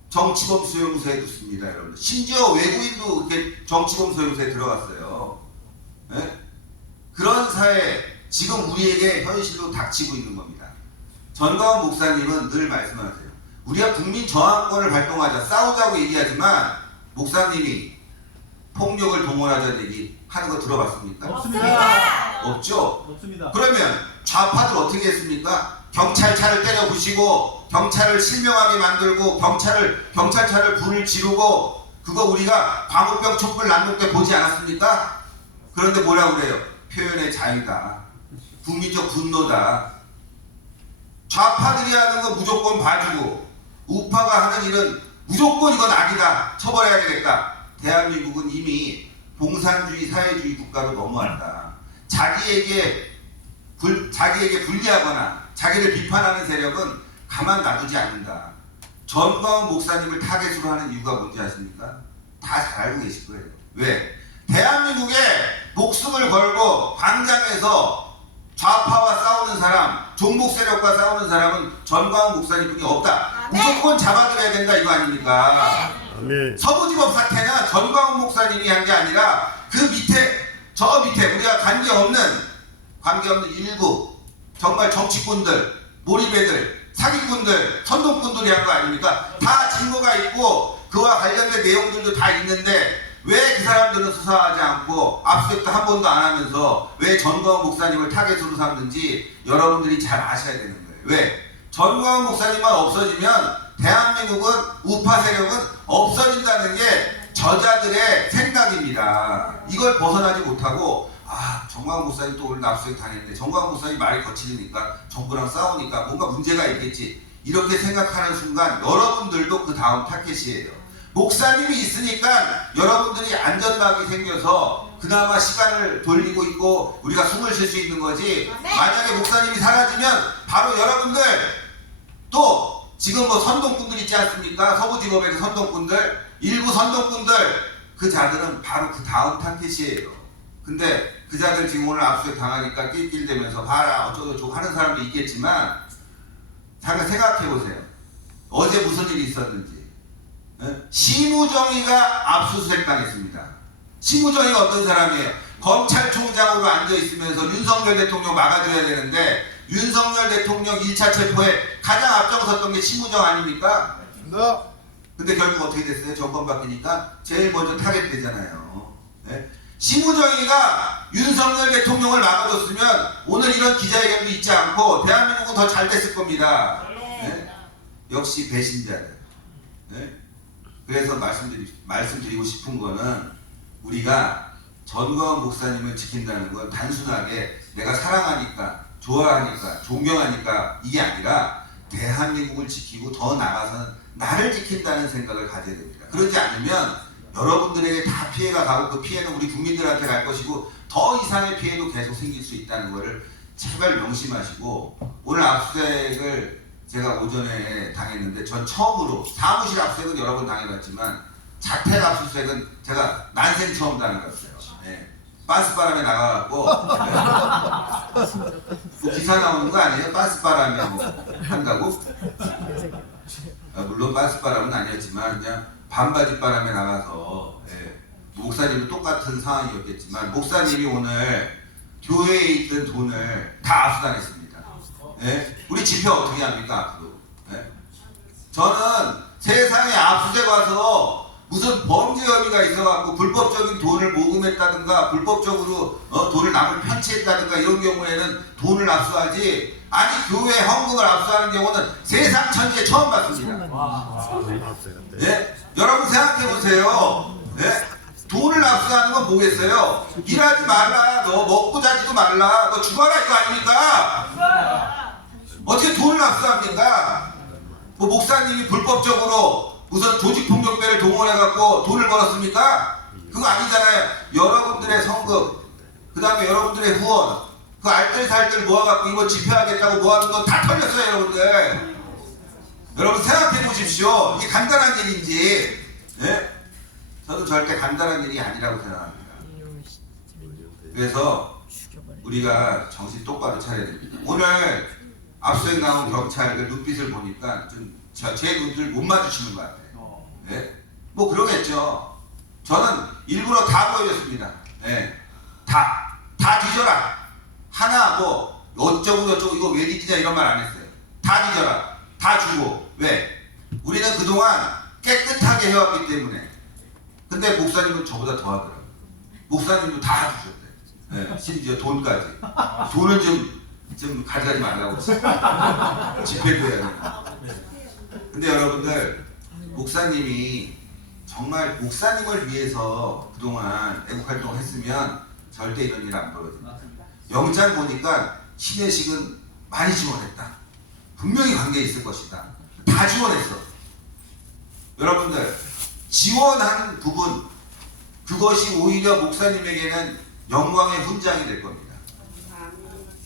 정치범 수용소에 뒀습니다, 여러분. 심지어 외국인도 이렇게 정치범 수용소에 들어갔어요. 예? 그런 사회 지금 우리에게 현실로 닥치고 있는 겁니다. 전광훈 목사님은 늘 말씀하세요. 우리가 국민 저항권을 발동하자, 싸우자고 얘기하지만 목사님이 폭력을 동원하자는 얘기 하는 거 들어봤습니까? 없습니다. 없죠? 없습니다. 그러면 좌파들 어떻게 했습니까? 경찰차를 때려 부시고 경찰을 실명하게 만들고 경찰차를 불을 지르고 그거 우리가 광우병 촛불 난동 때 보지 않았습니까? 그런데 뭐라고 그래요? 표현의 자유다. 국민적 분노다. 좌파들이 하는 거 무조건 봐주고 우파가 하는 일은 무조건 이건 악이다. 처벌해야 되겠다. 대한민국은 이미 공산주의 사회주의 국가로 넘어왔다. 자기에게 불리하거나 자기를 비판하는 세력은 가만 놔두지 않는다. 전광훈 목사님을 타겟으로 하는 이유가 뭔지 아십니까? 다 잘 알고 계실 거예요. 왜? 대한민국에 목숨을 걸고 광장에서 좌파와 싸우는 사람, 종북 세력과 싸우는 사람은 전광훈 목사님뿐이 없다. 무조건 잡아들여야 된다 이거 아닙니까? 아멘. 서부지법 사태는 전광훈 목사님이 한 게 아니라 그 밑에 저 밑에 우리가 관계없는 일부 정말 정치꾼들, 몰입애들, 사기꾼들, 선동꾼들이 한 거 아닙니까? 다 증거가 있고 그와 관련된 내용들도 다 있는데 왜 그 사람들은 수사하지 않고 압수수색도 한 번도 안 하면서 왜 전광훈 목사님을 타겟으로 삼는지 여러분들이 잘 아셔야 되는 거예요. 왜? 전광훈 목사님만 없어지면 대한민국은 우파 세력은 없어진다는 게 저자들의 생각입니다. 이걸 벗어나지 못하고 전광훈 목사님 또 오늘 압수수색 당했는데 전광훈 목사님 말이 거칠으니까 정부랑 싸우니까 뭔가 문제가 있겠지 이렇게 생각하는 순간 여러분들도 그 다음 타겟이에요. 목사님이 있으니까 여러분들이 안전망이 생겨서 그나마 시간을 돌리고 있고 우리가 숨을 쉴 수 있는 거지. 만약에 목사님이 사라지면 바로 여러분들 또 지금 뭐 선동꾼들 있지 않습니까? 서부지법의 그 선동꾼들, 일부 선동꾼들 그 자들은 바로 그 다음 타겟이에요. 근데 그 자들 지금 오늘 압수수색 당하니까 낄낄대면서 봐라 어쩌고저쩌고 하는 사람도 있겠지만 잠깐 생각해보세요. 어제 무슨 일이 있었는지. 심우정의가 압수수색 당했습니다. 심우정의가 어떤 사람이에요? 검찰총장으로 앉아있으면서 윤석열 대통령 막아줘야 되는데 윤석열 대통령 1차 체포에 가장 앞장섰던 게 심우정 아닙니까? 근데 결국 어떻게 됐어요? 정권 바뀌니까 제일 먼저 타겟 되잖아요. 네? 심우정의가 윤석열 대통령을 막아줬으면 오늘 이런 기자회견도 있지 않고 대한민국은 더 잘 됐을 겁니다. 네? 역시 배신자들. 네? 그래서 말씀드리고 싶은 거는 우리가 전광훈 목사님을 지킨다는 건 단순하게 내가 사랑하니까, 좋아하니까, 존경하니까 이게 아니라 대한민국을 지키고 더 나아가서는 나를 지킨다는 생각을 가져야 됩니다. 그러지 않으면 여러분들에게 다 피해가 가고 그 피해는 우리 국민들한테 갈 것이고 더 이상의 피해도 계속 생길 수 있다는 것을 제발 명심하시고 오늘 압수수색을 제가 오전에 당했는데 전 처음으로 사무실 압수수색은 여러 번 당해봤지만 자택 압수수색은 제가 난생 처음 당해봤어요. 네. 빤스바람에 나가갖고 뭐 기사 나오는 거 아니에요? 빤스바람에 뭐 한다고? 물론 빤스바람은 아니었지만 그냥 반바지 바람에 나가서 목사님은 똑같은 상황이었겠지만 목사님이 오늘 교회에 있던 돈을 다 압수당했습니다. 우리 집회 어떻게 합니까 앞으로? 저는 세상에 압수수색 와서 무슨 범죄 혐의가 있어갖고 불법적인 돈을 모금했다든가 불법적으로 돈을 남을 편취했다든가 이런 경우에는 돈을 압수하지 아니 교회 헌금을 압수하는 경우는 세상 천지에 처음 봤습니다. 여러분 생각해 보세요. 돈을 압수하는 건 뭐겠어요? 일하지 말라, 너 먹고 자지도 말라, 너 죽어라 이거 아닙니까? 어떻게 돈을 압수합니까? 뭐 목사님이 불법적으로 무슨 조직폭력배를 동원해갖고 돈을 벌었습니까? 그거 아니잖아요. 여러분들의 성금, 그 다음에 여러분들의 후원, 그 알뜰살뜰 모아갖고 이거 집회하겠다고 모아둔 건 다 털렸어요, 여러분들. 여러분 생각해 보십시오. 이게 간단한 일인지. 저는 절대 간단한 일이 아니라고 생각합니다. 그래서 우리가 정신 똑바로 차려야 됩니다. 오늘 압수수색 나온 경찰들 눈빛을 보니까 좀 제 눈들 못 마주치는 것 같아요. 뭐 그러겠죠. 저는 일부러 다 보여줬습니다. 다 뒤져라. 하나 뭐 어쩌고 저쩌고 이거 왜 뒤지냐 이런 말 안 했어요. 다 뒤져라. 다 주고. 왜? 우리는 그동안 깨끗하게 해왔기 때문에. 근데 목사님은 저보다 더 하더라고요. 목사님도 다 주셨대. 심지어 돈까지. 돈은 좀 가져가지 말라고. 집회도 해야 되나. 근데 여러분들, 목사님이 정말 목사님을 위해서 그동안 애국활동 했으면 절대 이런 일 안 벌어집니다. 영장 보니까 신혜식은 많이 지원했다. 분명히 관계 있을 것이다. 다 지원했어. 여러분들, 지원한 부분, 그것이 오히려 목사님에게는 영광의 훈장이 될 겁니다.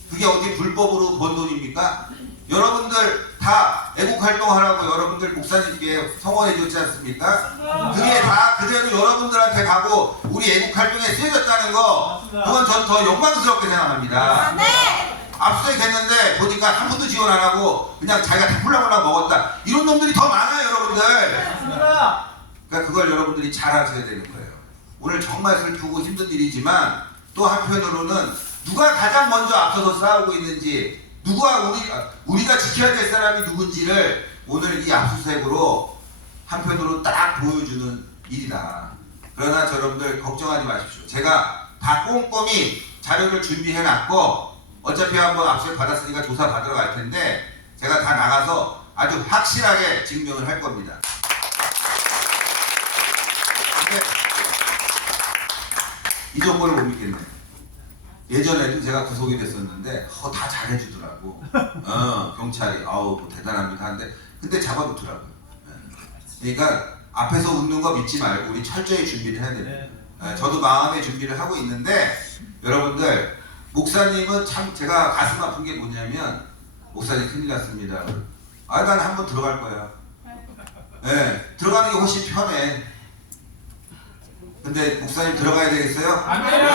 그게 어디 불법으로 번 돈입니까? 여러분들 다 애국활동하라고 여러분들 목사님께 성원해 줬지 않습니까? 그게 다 그대로 여러분들한테 가고 우리 애국활동에 쓰여졌다는 거, 그건 전 더 영광스럽게 생각합니다. 압수수색 됐는데 보니까 한 분도 지원 안 하고 그냥 자기가 다 훌라훌라 먹었다. 이런 놈들이 더 많아요, 여러분들. 그러니까 그걸 여러분들이 잘 아셔야 되는 거예요. 오늘 정말 슬프고 힘든 일이지만 또 한편으로는 누가 가장 먼저 앞서서 싸우고 있는지, 누가 우리가 지켜야 될 사람이 누군지를 오늘 이 압수수색으로 한편으로 딱 보여주는 일이다. 그러나 여러분들 걱정하지 마십시오. 제가 다 꼼꼼히 자료를 준비해놨고 어차피 한번 압수수색 받았으니까 조사 받으러 갈 텐데 제가 다 나가서 아주 확실하게 증명을 할 겁니다. 근데 이 정보를 못 믿겠네. 예전에도 제가 구속이 됐었는데 다 잘해주더라고. 경찰이 뭐 대단합니다 하는데 근데 잡아놓더라고요. 그러니까 앞에서 웃는 거 믿지 말고 우리 철저히 준비를 해야 됩니다. 저도 마음의 준비를 하고 있는데 여러분들, 목사님은 참 제가 가슴 아픈 게 뭐냐면 목사님 큰일 났습니다. 난 한번 들어갈 거야. 들어가는 게 훨씬 편해. 근데 목사님 들어가야 되겠어요? 안 돼요.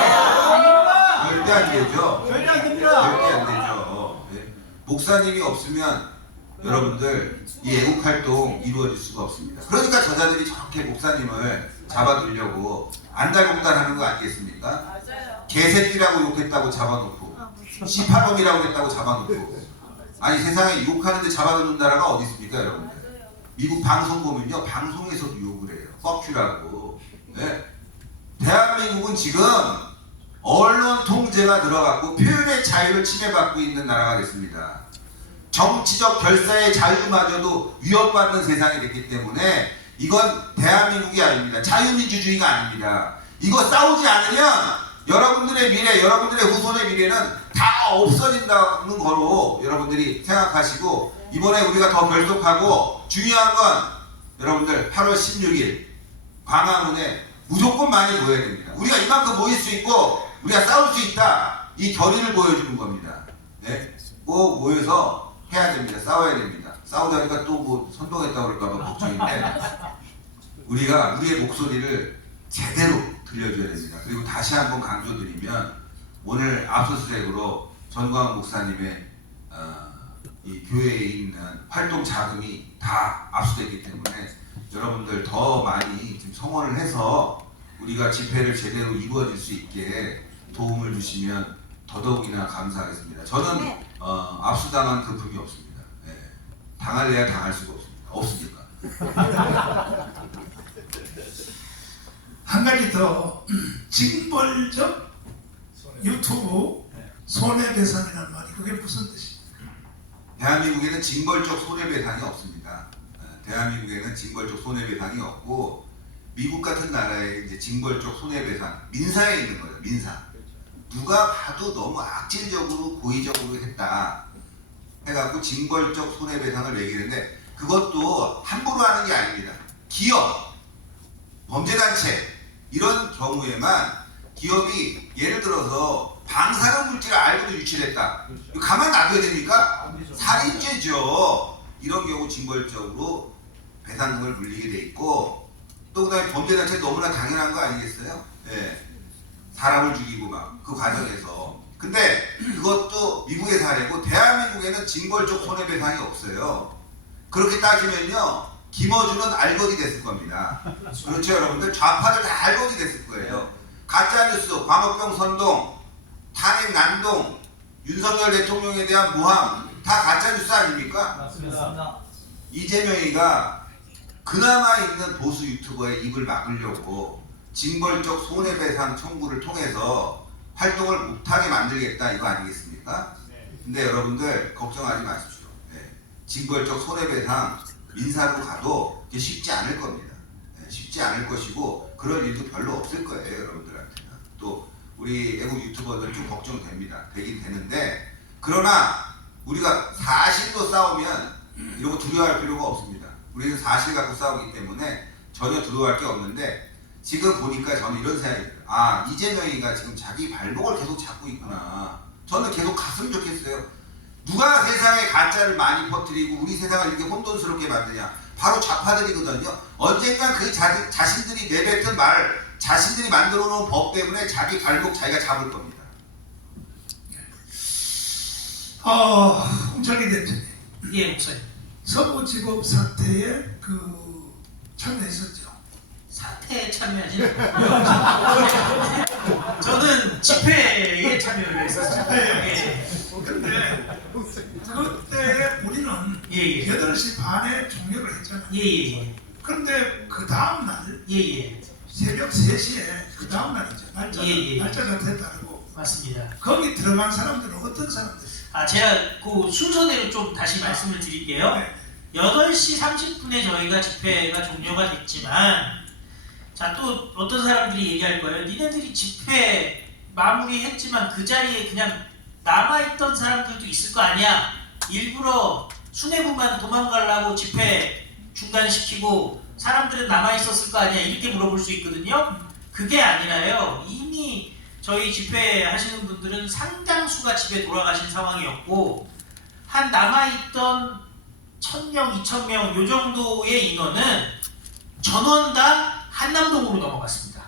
절대 안 되죠. 절대 안 됩니다. 절대 안 되죠. 목사님이 없으면 여러분들 이 애국활동 이루어질 수가 없습니다. 그러니까 저자들이 저렇게 목사님을 잡아두려고 안달복달하는 거 아니겠습니까? 맞아요. 개새끼라고 욕했다고 잡아놓고 18놈이라고 했다고 잡아놓고, 아니 세상에 욕하는데 잡아놓는 나라가 어디 있습니까, 여러분들? 미국 방송 보면요, 방송에서도 욕을 해요. 뻑큐라고. 대한민국은 지금 언론 통제가 들어갔고 표현의 자유를 침해받고 있는 나라가 됐습니다. 정치적 결사의 자유마저도 위협받는 세상이 됐기 때문에 이건 대한민국이 아닙니다. 자유민주주의가 아닙니다. 이거 싸우지 않으면 여러분들의 미래, 여러분들의 후손의 미래는 다 없어진다는 거로 여러분들이 생각하시고, 이번에 우리가 더 결속하고 중요한 건 여러분들 8월 16일 광화문에 무조건 많이 모여야 됩니다. 우리가 이만큼 모일 수 있고 우리가 싸울 수 있다. 이 결의를 보여주는 겁니다. 네? 꼭 모여서 해야 됩니다. 싸워야 됩니다. 싸우다니까 또 뭐 선동했다고 그럴까봐 걱정인데 우리가 우리의 목소리를 제대로 들려줘야 됩니다. 그리고 다시 한번 강조드리면 오늘 압수수색으로 전광훈 목사님의 이 교회에 있는 활동 자금이 다 압수됐기 때문에 여러분들 더 많이 지금 성원을 해서 우리가 집회를 제대로 이루어질 수 있게 도움을 주시면 더더욱이나 감사하겠습니다. 저는 압수당한 금품이 없습니다. 예. 당할래야 당할 수가 없으니까. 한 가지 더 징벌적 유튜브 손해배상이라는 말이 그게 무슨 뜻입니까? 대한민국에는 징벌적 손해배상이 없습니다. 대한민국에는 징벌적 손해배상이 없고 미국 같은 나라에 이제 징벌적 손해배상 민사에 있는 거죠. 민사. 누가 봐도 너무 악질적으로 고의적으로 했다 해갖고 징벌적 손해배상을 매기는데 그것도 함부로 하는 게 아닙니다. 기업, 범죄단체 이런 경우에만 기업이 예를 들어서 방사능 물질을 알고도 유출했다. 이거 가만 놔둬야 됩니까? 살인죄죠. 이런 경우 징벌적으로 배상금을 물리게 돼 있고 또 그다음에 범죄단체 너무나 당연한 거 아니겠어요? 네. 사람을 죽이고 막 그 과정에서 근데 그것도 미국의 사례고 대한민국에는 징벌적 손해배상이 없어요. 그렇게 따지면요 김어준은 알거지 됐을 겁니다. 그렇죠 여러분들? 좌파들 다 알거지 됐을 거예요. 가짜뉴스, 광우병 선동, 탄핵 난동, 윤석열 대통령에 대한 모함 다 가짜뉴스 아닙니까? 맞습니다. 이재명이가 그나마 있는 보수 유튜버의 입을 막으려고 징벌적 손해배상 청구를 통해서 활동을 못하게 만들겠다 이거 아니겠습니까? 근데 여러분들 걱정하지 마십시오. 네. 징벌적 손해배상 민사로 가도 이게 쉽지 않을 겁니다. 네. 쉽지 않을 것이고 그럴 일도 별로 없을 거예요 여러분들한테는. 또 우리 애국 유튜버들 좀 걱정됩니다. 되긴 되는데 그러나 우리가 사실로 싸우면 이런 거 두려워할 필요가 없습니다. 우리는 사실 갖고 싸우기 때문에 전혀 두려워할 게 없는데 지금 보니까 저는 이런 생각이 들어요. 아 이재명이가 지금 자기 발목을 계속 잡고 있구나. 저는 계속 갔으면 좋겠어요. 누가 세상에 가짜를 많이 퍼뜨리고 우리 세상을 이렇게 혼돈스럽게 만드냐. 바로 좌파들이거든요. 언젠간 그 자신들이 내뱉은 말 자신들이 만들어 놓은 법 때문에 자기 발목 자기가 잡을 겁니다. 홍철기 대표님 예, 목사님. 서부지법 사태에 참여했었죠. 사태에 참여하지 저는 집회에 참여를 했었죠. 예. 근데 그때 우리는 예. 8시 반에 종료를 했잖아요. 예. 그런데 그 다음날 예. 새벽 3시에 그 다음날이죠. 날짜 자체에 따르고 맞습니다. 거기 들어간 사람들은 어떤 사람들? 제가 그 순서대로 좀 다시 말씀을 드릴게요. 네. 8시 30분에 저희가 집회가 종료가 됐지만 자, 또 어떤 사람들이 얘기할 거예요. 니네들이 집회 마무리했지만 그 자리에 그냥 남아있던 사람들도 있을 거 아니야. 일부러 수뇌부만 도망가려고 집회 중단시키고 사람들은 남아있었을 거 아니야. 이렇게 물어볼 수 있거든요. 그게 아니라요. 이미 저희 집회 하시는 분들은 상당수가 집에 돌아가신 상황이었고 한 남아있던 1000명, 2000명 요 정도의 인원은 전원당 한남동으로 넘어갔습니다.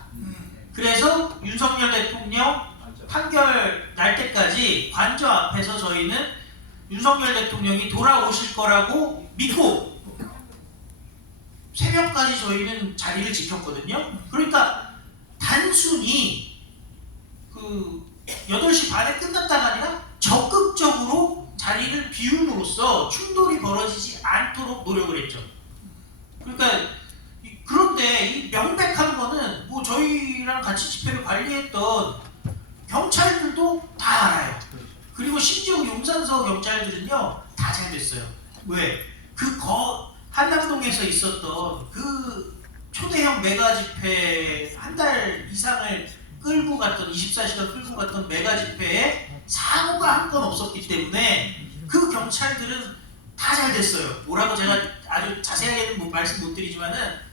그래서 윤석열 대통령 판결 날 때까지 관저 앞에서 저희는 윤석열 대통령이 돌아오실 거라고 믿고 새벽까지 저희는 자리를 지켰거든요. 그러니까 단순히 8시 반에 끝났다가 아니라 적극적으로 자리를 비움으로써 충돌이 벌어지지 않도록 노력을 했죠. 그러니까 그런데 이 명백한 거는 뭐 저희랑 같이 집회를 관리했던 경찰들도 다 알아요. 그리고 심지어 용산서 경찰들은요 다 잘 됐어요. 왜? 한남동에서 있었던 그 초대형 메가 집회 한 달 이상을 끌고 갔던 24시간 끌고 갔던 메가 집회에 사고가 한 건 없었기 때문에 그 경찰들은 다 잘 됐어요. 뭐라고 제가 아주 자세하게는 말씀 못 드리지만은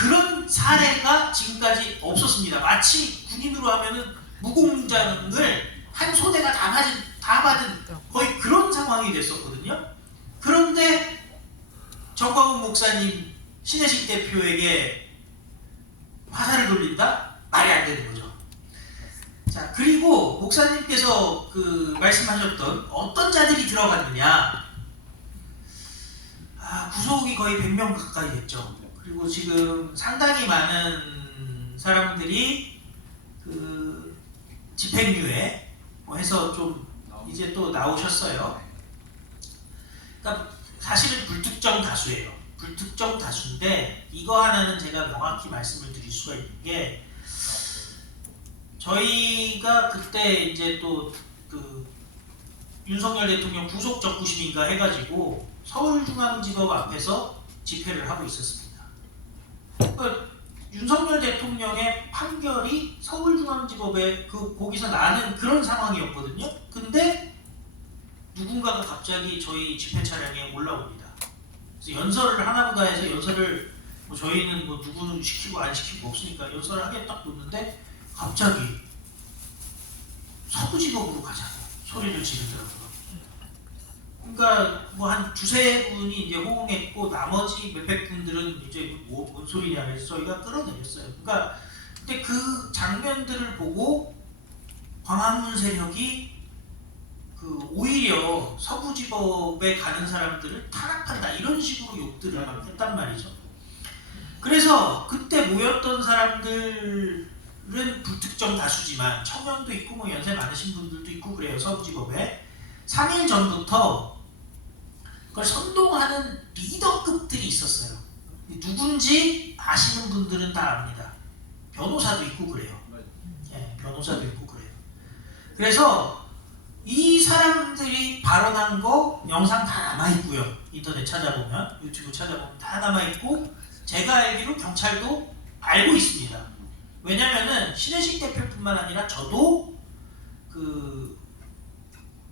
그런 사례가 지금까지 없었습니다. 마치 군인으로 하면은 무공장을 한 소대가 다 받은 거의 그런 상황이 됐었거든요. 그런데 정광훈 목사님 신혜식 대표에게 화살을 돌린다? 말이 안 되는 거죠. 자, 그리고 목사님께서 그 말씀하셨던 어떤 자들이 들어갔느냐? 구속이 거의 100명 가까이 됐죠. 그리고 지금 상당히 많은 사람들이 그 집행유예 해서 좀 이제 또 나오셨어요. 그러니까 사실은 불특정 다수예요. 불특정 다수인데 이거 하나는 제가 명확히 말씀을 드릴 수가 있는 게 저희가 그때 이제 또 그 윤석열 대통령 구속 적부심인가 해가지고 서울중앙지법 앞에서 집회를 하고 있었습니다. 그러니까 윤석열 대통령의 판결이 서울중앙지법에 거기서 나는 그런 상황이었거든요. 근데 누군가가 갑자기 저희 집회 차량에 올라옵니다. 그래서 연설을 하나보다 해서 연설을 뭐 저희는 뭐 누구는 시키고 안 시키고 없으니까 연설을 하게 딱 놓는데 갑자기 서부지법으로 가자고 소리를 지르더라고요. 그러니까 뭐 한 두세 분이 이제 호응했고 나머지 몇백 분들은 이제 뭔 소리냐 해서 저희가 끌어내렸어요. 그러니까 근데 그 장면들을 보고 광화문 세력이 그 오히려 서부지법에 가는 사람들을 탄압한다 이런 식으로 욕들을 막 했단 말이죠. 그래서 그때 모였던 사람들은 불특정 다수지만 청년도 있고 뭐 연세 많으신 분들도 있고 그래요. 서부지법에 3일 전부터 그걸 선동하는 리더급들이 있었어요. 누군지 아시는 분들은 다 압니다. 변호사도 있고 그래요. 예, 변호사도 있고 그래요. 그래서 이 사람들이 발언한 거 영상 다 남아있고요. 인터넷 찾아보면 유튜브 찾아보면 다 남아있고 제가 알기로 경찰도 알고 있습니다. 왜냐면은 신혜식 대표뿐만 아니라 저도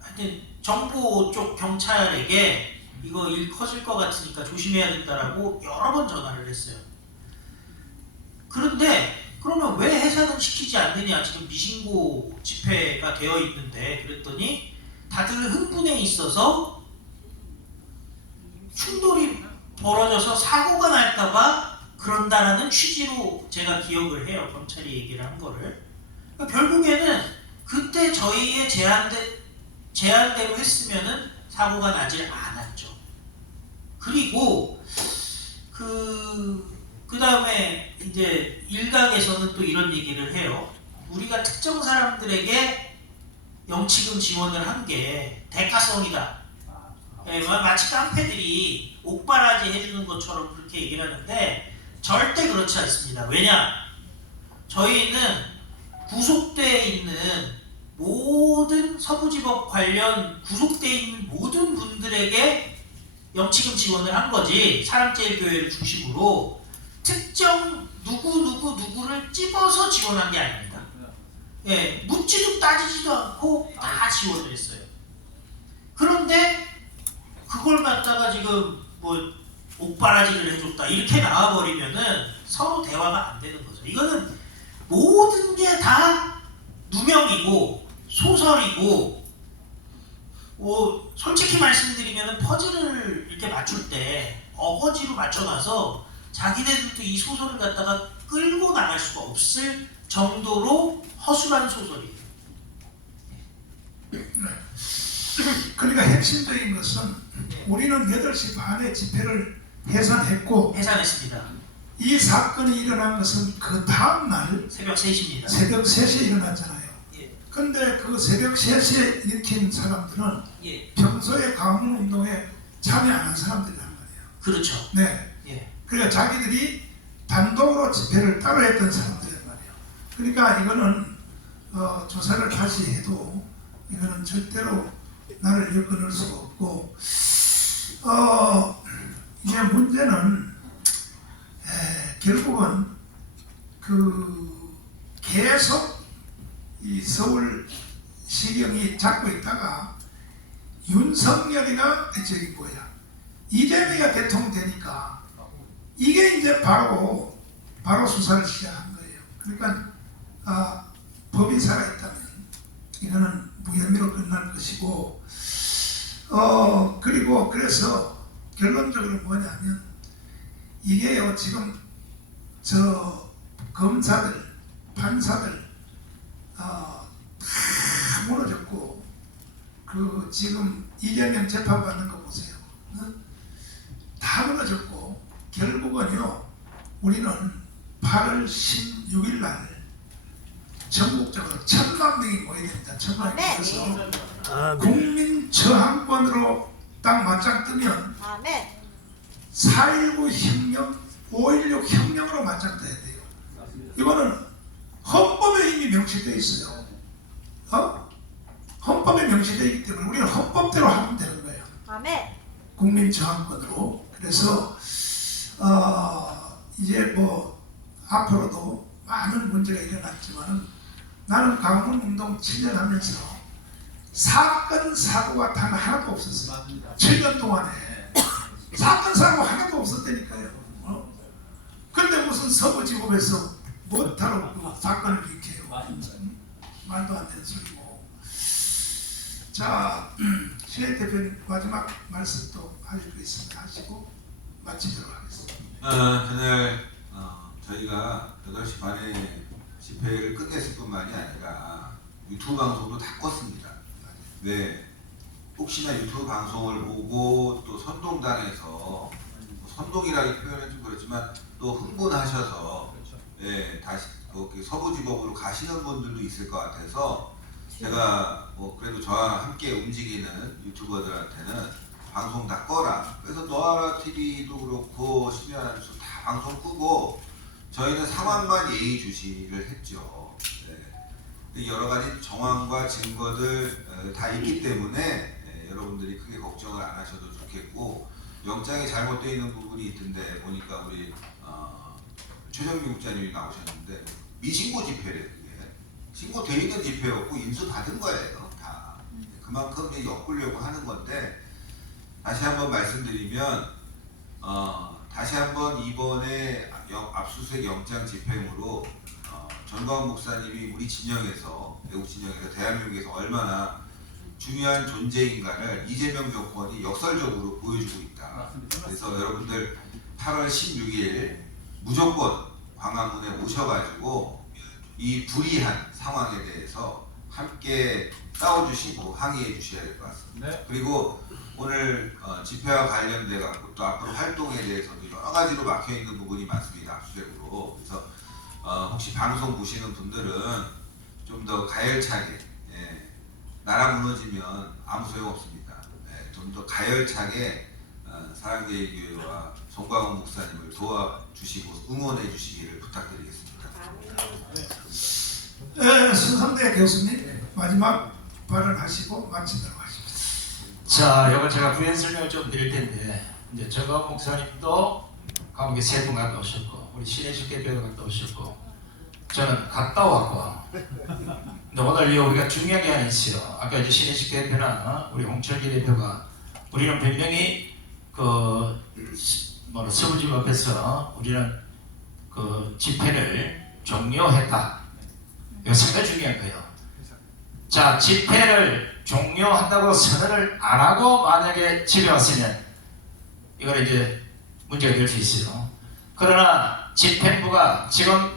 하여튼 정보 쪽 경찰에게 이거 일 커질 것 같으니까 조심해야 된다라고 여러 번 전화를 했어요. 그런데 그러면 왜 해산은 시키지 않느냐? 지금 미신고 집회가 되어 있는데 그랬더니 다들 흥분해 있어서 충돌이 벌어져서 사고가 날까봐 그런다라는 취지로 제가 기억을 해요. 경찰이 얘기를 한 거를. 그러니까 결국에는 그때 저희의 제안대로 했으면은 사고가 나질 않았죠. 그리고 그 다음에 이제 일각에서는 또 이런 얘기를 해요. 우리가 특정 사람들에게 영치금 지원을 한 게 대가성이다. 예, 마치 깡패들이 옥바라지 해주는 것처럼 그렇게 얘기를 하는데 절대 그렇지 않습니다. 왜냐? 저희는 구속되어 있는 모든 서부지법 관련 구속되어 있는 모든 분들에게 영치금 지원을 한 거지 사랑제일교회를 중심으로 특정 누구를 찝어서 지원한 게 아닙니다. 예, 묻지도 따지지도 않고 다 지원을 했어요. 그런데 그걸 갖다가 지금 뭐 옥바라지를 해줬다 이렇게 나와버리면은 서로 대화가 안 되는 거죠. 이거는 모든 게 다 누명이고 소설이고 솔직히 말씀드리면은 퍼즐을 이렇게 맞출 때 어거지로 맞춰놔서 자기네들도 이 소설을 갖다가 끌고 나갈 수가 없을 정도로 허술한 소설이에요. 그러니까 핵심적인 것은 우리는 8시 반에 집회를 해산했고 해산했습니다. 이 사건이 일어난 것은 그 다음날 새벽 3시입니다. 새벽 3시에 일어났잖아요. 예. 근데 그 새벽 3시에 일으킨 사람들은 예. 평소에 강화문운동에 참여 안 한 사람들이란 말이에요. 그렇죠. 네. 예. 그러니까 자기들이 단독으로 집회를 따로 했던 사람들이란 말이에요. 그러니까 이거는 조사를 다시 해도 이거는 절대로 나를 엮어놓을 수가 없고 이제 문제는 결국은 계속 이 서울시경이 잡고 있다가 윤석열이가 이재명이가 대통령 되니까 이게 이제 바로 바로 수사를 시작한 거예요. 그러니까 법이 살아있다면 이거는 무혐의로 끝날 것이고 그리고 그래서 결론적으로 뭐냐면 이게요 지금 저 검사들 판사들 다 무너졌고 그 지금 이재명 재판받는 거 보세요. 다 무너졌고 결국은요 우리는 8월 16일 날 전국적으로 1,000만 명이 모여야 됩니다. 1,000만 명이 모여서 국민 저항권으로 딱 맞짱 뜨면 4.19 혁명, 5.16 혁명으로 맞짱 떠야 돼요. 이거는 헌법에 이미 명시되어 있어요. 헌법에 명시되어 있기 때문에 우리는 헌법대로 하면 되는 거예요. 국민 저항권으로. 그래서 이제 뭐 앞으로도 많은 문제가 일어났지만 나는 강원운동 7년 하면서 사건 사고가 단 하나도 없었어요. 7년 동안에 사건 사고 하나도 없었다니까요. 근데 무슨 서부지법에서 못하러 그 사건을 일으켜요. 말도 안 되는 소리고. 자, 신혜 대표님 마지막 말씀 또 하실 거 있으면 하시고 마치도록 하겠습니다. 그날 저희가 8시 반에 집회를 끝냈을 뿐만이 아니라 유튜브 방송도 다 껐습니다. 왜? 혹시나 유튜브 방송을 보고 또 선동당해서 선동이라기 표현은 좀 그렇지만 또 흥분하셔서 예, 다시 그 서부지법으로 가시는 분들도 있을 것 같아서 제가 뭐 그래도 저와 함께 움직이는 유튜버들한테는 방송 다 꺼라. 그래서 너아라 TV도 그렇고 심야한수 다 방송 끄고 저희는 상황만 예의주시를 했죠. 네. 여러 가지 정황과 증거들 다 있기 때문에 여러분들이 크게 걱정을 안 하셔도 좋겠고 영장에 잘못되어 있는 부분이 있던데 보니까 우리 최정미 국장님이 나오셨는데 미신고 집회래요. 신고되어 있는 집회였고 인수받은 거예요. 다. 그만큼 엮으려고 하는 건데 다시 한번 말씀드리면 다시 한번 이번에 압수수색 영장 집행으로 전광훈 목사님이 우리 진영에서 외국 진영에서 대한민국에서 얼마나 중요한 존재인가를 이재명 정권이 역설적으로 보여주고 있다. 그래서 여러분들 8월 16일 무조건 광화문에 오셔가지고 이 불이한 상황에 대해서 함께 싸워주시고 항의해 주셔야 될 것 같습니다. 네. 그리고 오늘 집회와 관련돼 갖고 또 앞으로 활동에 대해서도 여러 가지로 막혀 있는 부분이 많습니다. 압수수색으로. 그래서 혹시 방송 보시는 분들은 좀 더 가열차게 나라 무너지면 아무 소용 없습니다. 좀 더 가열차게 사랑제일교회와 정광훈 목사님을 도와주시고 응원해 주시기를 부탁드리겠습니다. 손성대 교수님 마지막 발언하시고 마치도록 하십시오. 자, 이거 제가 부연 설명을 좀 드릴 텐데 이제 정광훈 목사님도 감옥에 3분 갔다 오셨고 우리 신혜식 대표도 갔다 오셨고 저는 갔다 왔고 근데 오늘 우리가 중요한 게 하나 있어요. 아까 이제 신혜식 대표나 우리 홍철기 대표가 우리는 분명히 서울집 앞에서 우리는 그 집회를 종료했다. 이거 상당히 중요한 거예요. 자, 집회를 종료한다고 선언을 안 하고 만약에 집에 왔으면 이걸 이제 문제가 될 수 있어요. 그러나 집행부가 지금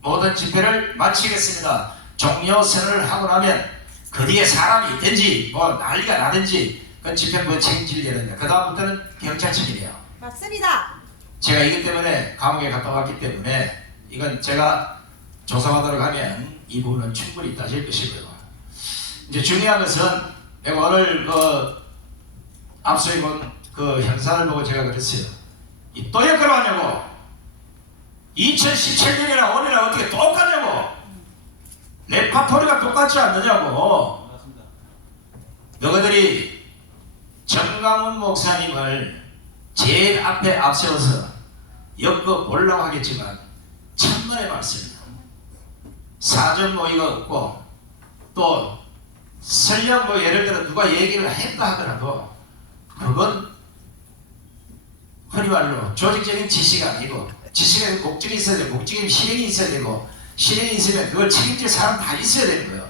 모든 집회를 마치겠습니다. 종료 선언을 하고 나면 그 뒤에 사람이 있든지 뭐 난리가 나든지 그건 집행부가 책임질 일입니다. 그 다음부터는 경찰 책임이에요. 맞습니다. 제가 이것 때문에 감옥에 갔다 왔기 때문에 이건 제가 조사받으러 가면 이 부분은 충분히 따질 것이고요. 이제 중요한 것은 내가 오늘 앞서 본 그 형사를 보고 제가 그랬어요. 또 엮으러 왔냐고. 2017년이나 오늘이나 어떻게 똑같냐고. 레파토리가 똑같지 않느냐고. 너희들이 정광훈 목사님을 제일 앞에 앞세워서 엮어보려고 하겠지만 천만의 말씀입니다. 사전 모의가 없고 또 설령 뭐 예를 들어 누가 얘기를 했다 하더라도 그건 흔히 말로 조직적인 지시가 아니고 지시가 목적이 있어야 되고 목적인 실행이 있어야 되고 실행이 있으면 그걸 책임질 사람 다 있어야 되는 거예요.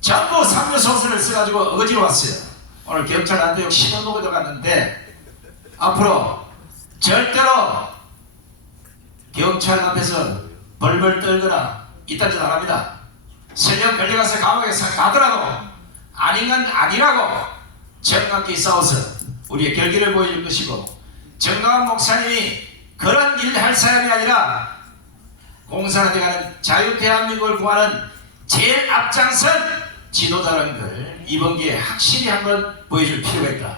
전부 상류소설을 써가지고 어거지로 왔어요. 오늘 경찰한테 신원보고 들어갔는데 앞으로 절대로 경찰 앞에서 벌벌 떨거나 이딴 짓 안 합니다. 설령 걸려가서 감옥에 가더라도 아닌 건 아니라고 정확히 싸워서 우리의 결기를 보여줄 것이고, 정강원 목사님이 그런 일 할 사람이 아니라 공산화돼 가는 자유 대한민국을 구하는 제일 앞장선 지도자라는 걸 이번 기회에 확실히 한번 보여줄 필요가 있다.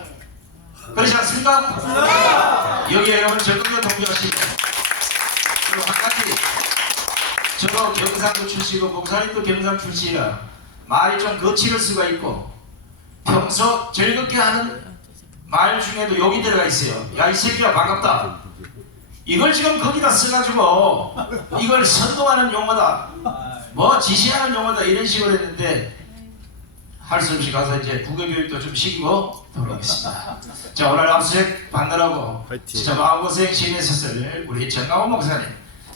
그렇지 않습니까? 여기에 여러분 적극적으로 동조하시고, 그리고 한 가지, 저도 경상도 출신이고 목사님도 경상 출신이라 말이 좀 거칠을 수가 있고 평소 즐겁게 하는 말 중에도 욕이 들어가 있어요. 야, 이 새끼야 반갑다. 이걸 지금 거기다 써가지고 이걸 선동하는 용어다, 뭐 지시하는 용어다, 이런 식으로 했는데 할 수 없이 가서 이제 국어교육도 좀 시키고 돌아오겠습니다. 자, 오늘 압수색 받느라고 진짜 마음고생 신혜셨을 우리 정강원 목사님,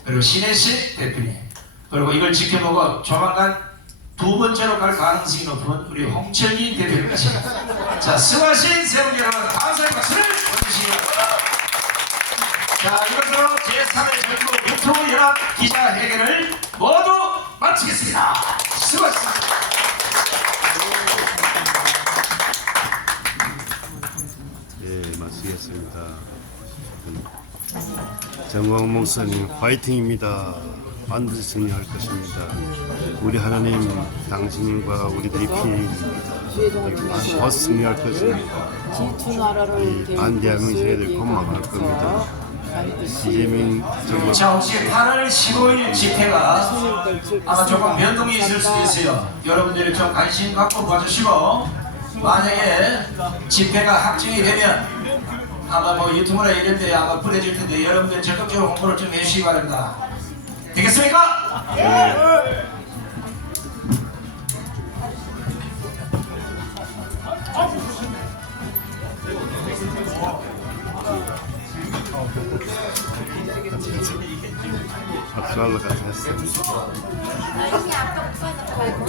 그리고 신혜식 대표님, 그리고 이걸 지켜보고 조만간 두 번째로 갈 가능성이 높은 우리 홍철기 대표님까지. 자, 수고하신 세분 여러분, 감사의 박수를 보내주시기 바랍니다. 자, 이것으로 제3회 전국 유튜브 연합 기자회견을 모두 마치겠습니다. 수고하셨습니다. 예, 마치겠습니다. 정광훈 목사님 화이팅입니다. 반드시 승리할 것입니다. 우리 하나님, 당신과 우리 대표입니다. 곧 승리할 것입니다. G2 나라를 반대하는 세대들 건망할 겁니다. 이재명 자, 혹시 8월 15일 집회가 아마 조금 변동이 있을 수도 있어요. 여러분들이 좀 관심 갖고 봐주시고, 만약에 집회가 확정이 되면 아마 뭐 유튜브나 이런 데 아마 뿌려질 텐데 여러분들 적극적으로 홍보를 좀 해주시기 바랍니다. 되겠습니까? 박수하러 같이 했어요. 아니 아까 못 봤어.